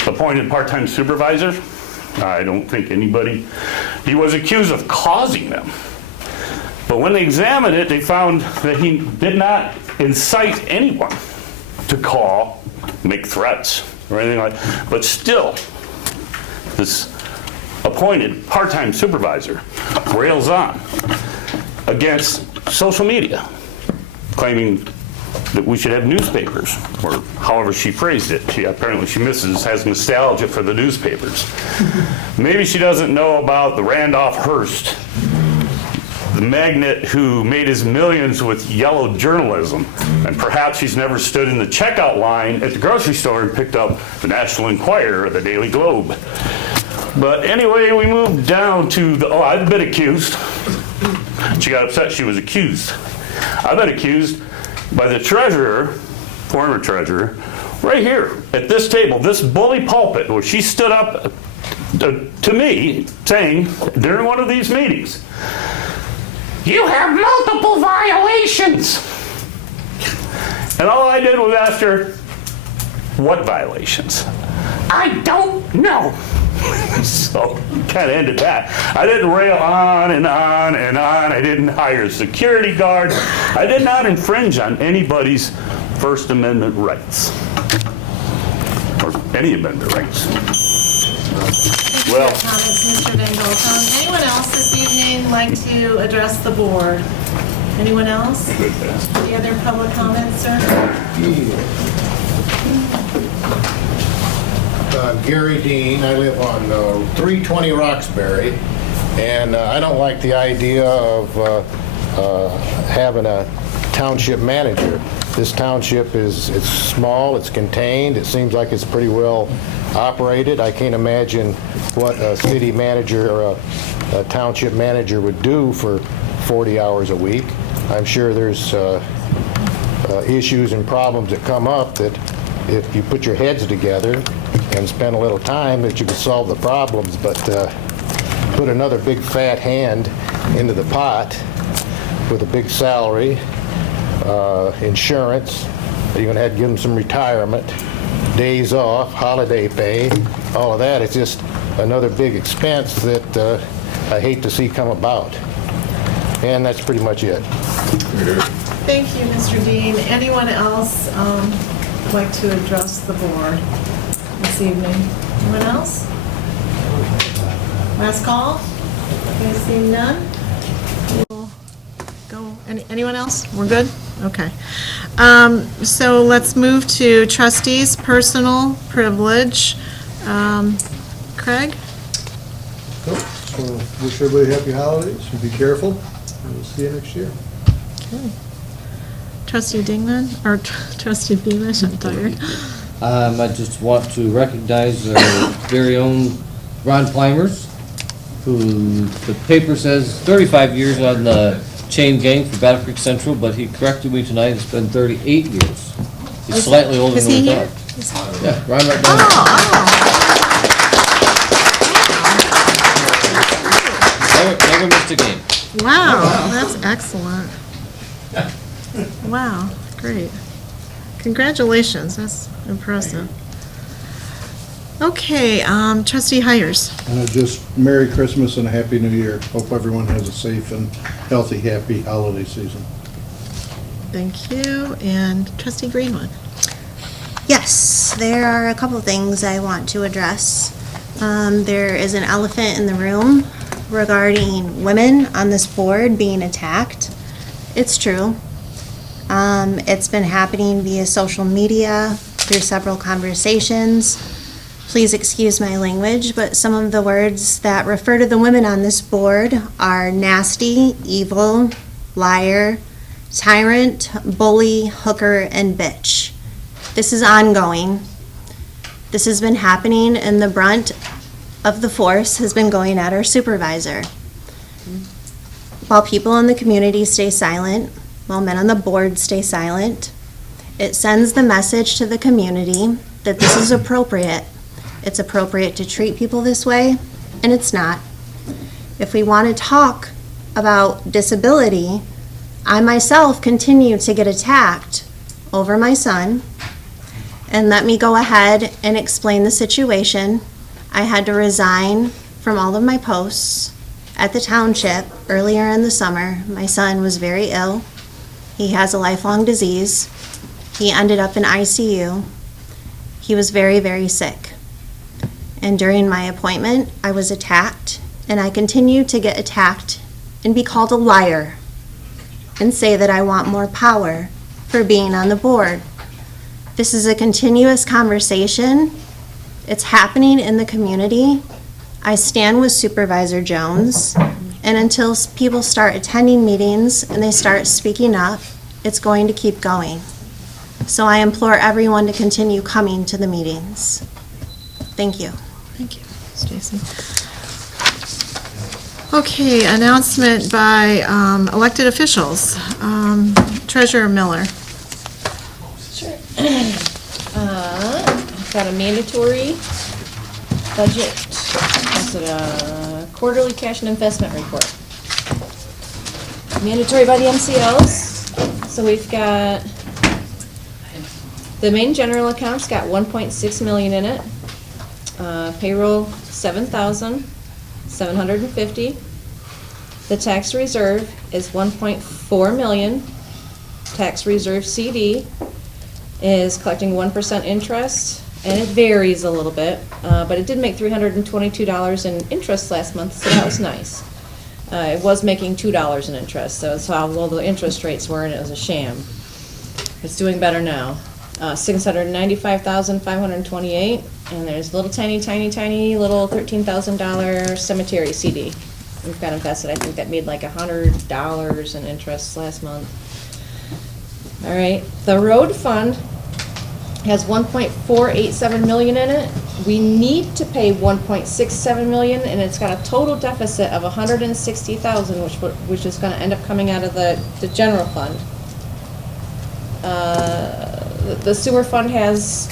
appointed part-time supervisor. I don't think anybody. He was accused of causing them. But when they examined it, they found that he did not incite anyone to call, make threats, or anything like that. But still, this appointed part-time supervisor rails on against social media, claiming that we should have newspapers, or however she phrased it. Apparently she has nostalgia for the newspapers. Maybe she doesn't know about the Randolph Hearst, the magnate who made his millions with yellow journalism, and perhaps she's never stood in the checkout line at the grocery store and picked up the National Enquirer or the Daily Globe. But anyway, we moved down to I've been accused. She got upset she was accused. I've been accused by the treasurer, former treasurer, right here at this table, this bully pulpit, where she stood up to me saying during one of these meetings, "You have multiple violations." And all I did was ask her, "What violations?" "I don't know." So kind of ended that. I didn't rail on and on and on. I didn't hire a security guard. I did not infringe on anybody's First Amendment rights, or any amendment rights. Well, Comments, Mr. Dingell. Anyone else this evening like to address the board? Anyone else? Any other public comments, sir? Gary Dean, I live on 320 Roxbury, and I don't like the idea of having a township manager. This township it's small, it's contained, it seems like it's pretty well operated. I can't imagine what a city manager or a township manager would do for 40 hours a week. I'm sure there's issues and problems that come up that if you put your heads together and spend a little time that you can solve the problems, but put another big fat hand into the pot with a big salary, insurance, you're going to have to give them some retirement, days off, holiday pay, all of that. It's just another big expense that I hate to see come about. And that's pretty much it. Thank you, Mr. Dean. Anyone else like to address the board this evening? Anyone else? Last call? Okay, seeing none? We'll go. Anyone else? We're good? Okay. So let's move to trustees' personal privilege. Craig? So wish everybody happy holidays and be careful. And we'll see you next year. Okay. Trustee Dingman, or Trustee Beamish, I'm tired. I just want to recognize our very own Ron Climers, who the paper says 35 years on the chain gang for Battle Creek Central, but he corrected me tonight, it's been 38 years. He's slightly older than we thought. Yeah, Ron right down there. Never missed a game. Wow, that's excellent. Wow, great. Congratulations, that's impressive. Okay, Trustee Hires. Just Merry Christmas and a Happy New Year. Hope everyone has a safe and healthy, happy holiday season. Thank you. And Trustee Greenwood. Yes, there are a couple things I want to address. There is an elephant in the room regarding women on this board being attacked. It's true. It's been happening via social media, through several conversations. Please excuse my language, but some of the words that refer to the women on this board are nasty, evil, liar, tyrant, bully, hooker, and bitch. This is ongoing. This has been happening, and the brunt of the force has been going at our supervisor. While people in the community stay silent, while men on the board stay silent, it sends the message to the community that this is appropriate. It's appropriate to treat people this way, and it's not. If we want to talk about disability, I myself continue to get attacked over my son, and let me go ahead and explain the situation. I had to resign from all of my posts at the township earlier in the summer. My son was very ill. He has a lifelong disease. He ended up in ICU. He was very, very sick. And during my appointment, I was attacked, and I continue to get attacked and be called a liar and say that I want more power for being on the board. This is a continuous conversation. It's happening in the community. I stand with Supervisor Jones, and until people start attending meetings and they start speaking up, it's going to keep going. So I implore everyone to continue coming to the meetings. Thank you. Thank you, Stacy. Okay, announcement by elected officials. Treasurer Miller. Sure. I've got a mandatory budget, what's it, a quarterly cash and investment report. Mandatory by the MCLs. So we've got, the main general account's got 1.6 million in it. Payroll, 7,750. The tax reserve is 1.4 million. Tax reserve CD is collecting 1% interest, and it varies a little bit, but it did make $322 in interest last month, so that was nice. It was making $2 in interest, so that's how low the interest rates were, and it was a sham. It's doing better now. 695,528, and there's a little tiny little $13,000 cemetery CD. We've got invested. I think that made like $100 in interest last month. All right, the road fund has 1.487 million in it. We need to pay 1.67 million, and it's got a total deficit of 160,000, which is going to end up coming out of the general fund. The sewer fund has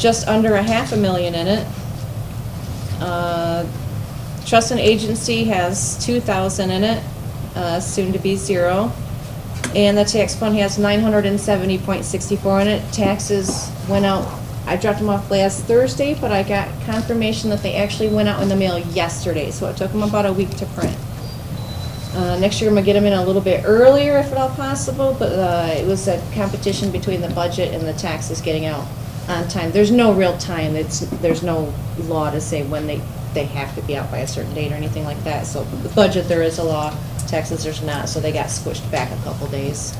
just under $500,000 in it. Trust and agency has 2,000 in it, soon to be zero. And the tax fund has 970.64 in it. Taxes went out, I dropped them off last Thursday, but I got confirmation that they actually went out in the mail yesterday, so it took them about a week to print. Next year I'm gonna get them in a little bit earlier if at all possible, but it was a competition between the budget and the taxes getting out on time. There's no real time. There's no law to say when they have to be out by a certain date or anything like that. So the budget, there is a law. Taxes, there's not, so they got squished back a couple days.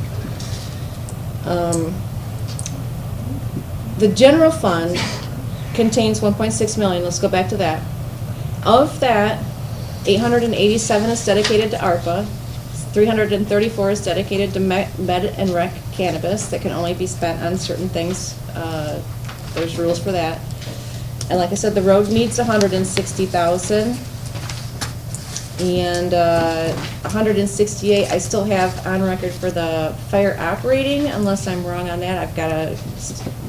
The general fund contains 1.6 million. Let's go back to that. Of that, 887 is dedicated to ARPA. 334 is dedicated to med and rec cannabis that can only be spent on certain things. There's rules for that. And like I said, the road needs 160,000. And 168 I still have on record for the fire operating, unless I'm wrong on that. I've got to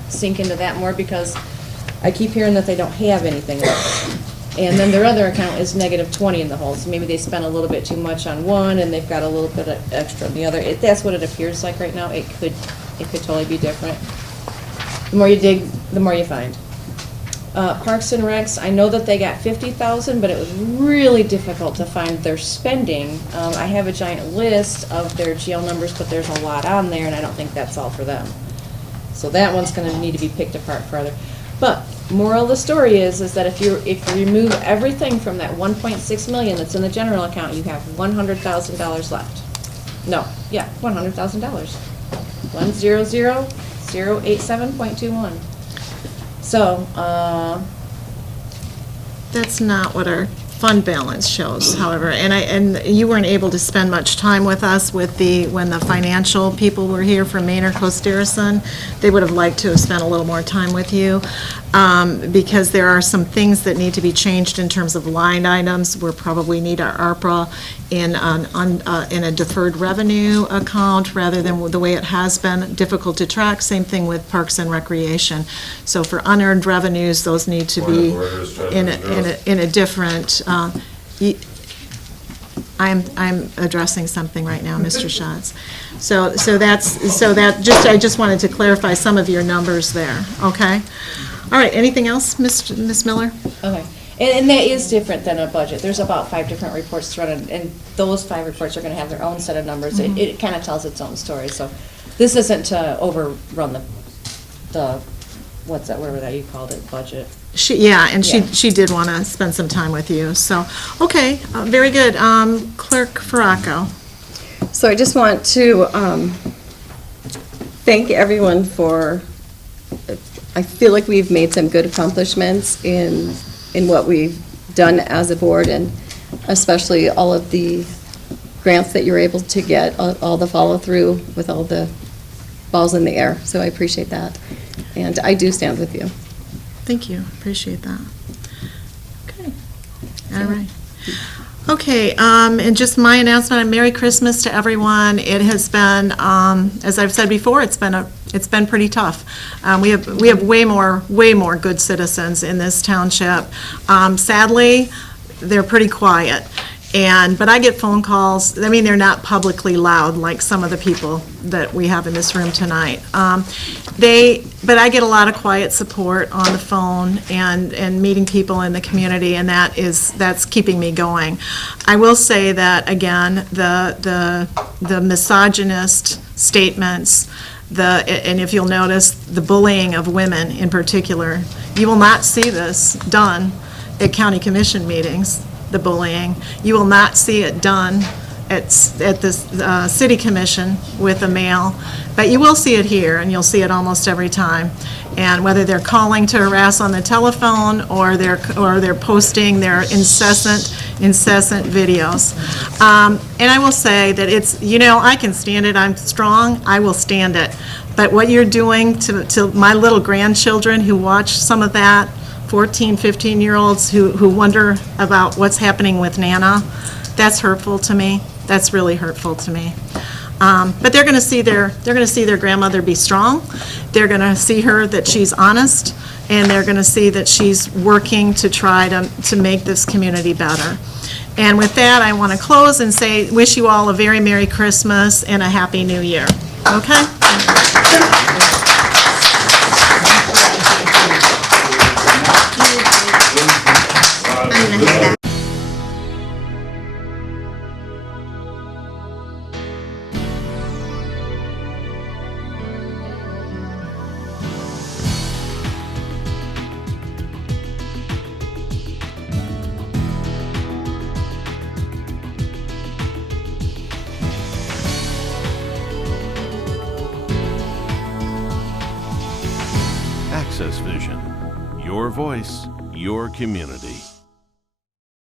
sink into that more because I keep hearing that they don't have anything left. And then their other account is -20 in the hole, so maybe they spent a little bit too much on one and they've got a little bit of extra on the other. That's what it appears like right now. It could totally be different. The more you dig, the more you find. Parks and Recs, I know that they got 50,000, but it was really difficult to find their spending. I have a giant list of their GL numbers, but there's a lot on there, and I don't think that's all for them. So that one's going to need to be picked apart further. But moral of the story is that if you remove everything from that 1.6 million that's in the general account, you have $100,000 left. No, yeah, $100,000. 100,087.21. So, That's not what our fund balance shows, however, and you weren't able to spend much time with us when the financial people were here from Maynard Costerison. They would have liked to have spent a little more time with you, because there are some things that need to be changed in terms of line items. We'll probably need our ARPA in a deferred revenue account rather than the way it has been, difficult to track. Same thing with Parks and Recreation. So for unearned revenues, those need to be in a different. I'm addressing something right now, Mr. Schatz. So I just wanted to clarify some of your numbers there. Okay. All right. Anything else, Ms. Miller? okay. And that is different than a budget. There's about 5 different reports to run, and those 5 reports are going to have their own set of numbers. Mhm. It kind of tells its own story. So this isn't to overrun the whatever that you called it, budget. And Yeah. she did want to spend some time with you, so, okay, very good. Clerk Faracco. So I just want to thank everyone for, I feel like we've made some good accomplishments in what we've done as a board, and especially all of the grants that you're able to get, all the follow-through with all the balls in the air. So I appreciate that. And I do stand with you. Thank you, appreciate that. Okay, all right. Okay, and just my announcement, Merry Christmas to everyone. It has been, as I've said before, it's been pretty tough. We have way more good citizens in this township. Sadly, they're pretty quiet. But I get phone calls, I mean, they're not publicly loud like some of the people that we have in this room tonight. But I get a lot of quiet support on the phone and meeting people in the community, and that's keeping me going. I will say that, again, the misogynist statements, and if you'll notice, the bullying of women in particular, you will not see this done at county commission meetings. The bullying. You will not see it done at the city commission with a male, but you will see it here, and you'll see it almost every time. And whether they're calling to harass on the telephone or they're posting their incessant videos. And I will say that it's, I can stand it. I'm strong. I will stand it. But what you're doing to my little grandchildren who watch some of that, 14, 15-year-olds who wonder about what's happening with Nana, that's hurtful to me. That's really hurtful to me. But they're going to see their grandmother be strong. They're going to see her that she's honest, and they're going to see that she's working to try to make this community better. And with that, I want to close and say, wish you all a very Merry Christmas and a Happy New Year. Okay? Access Vision, your voice, your community.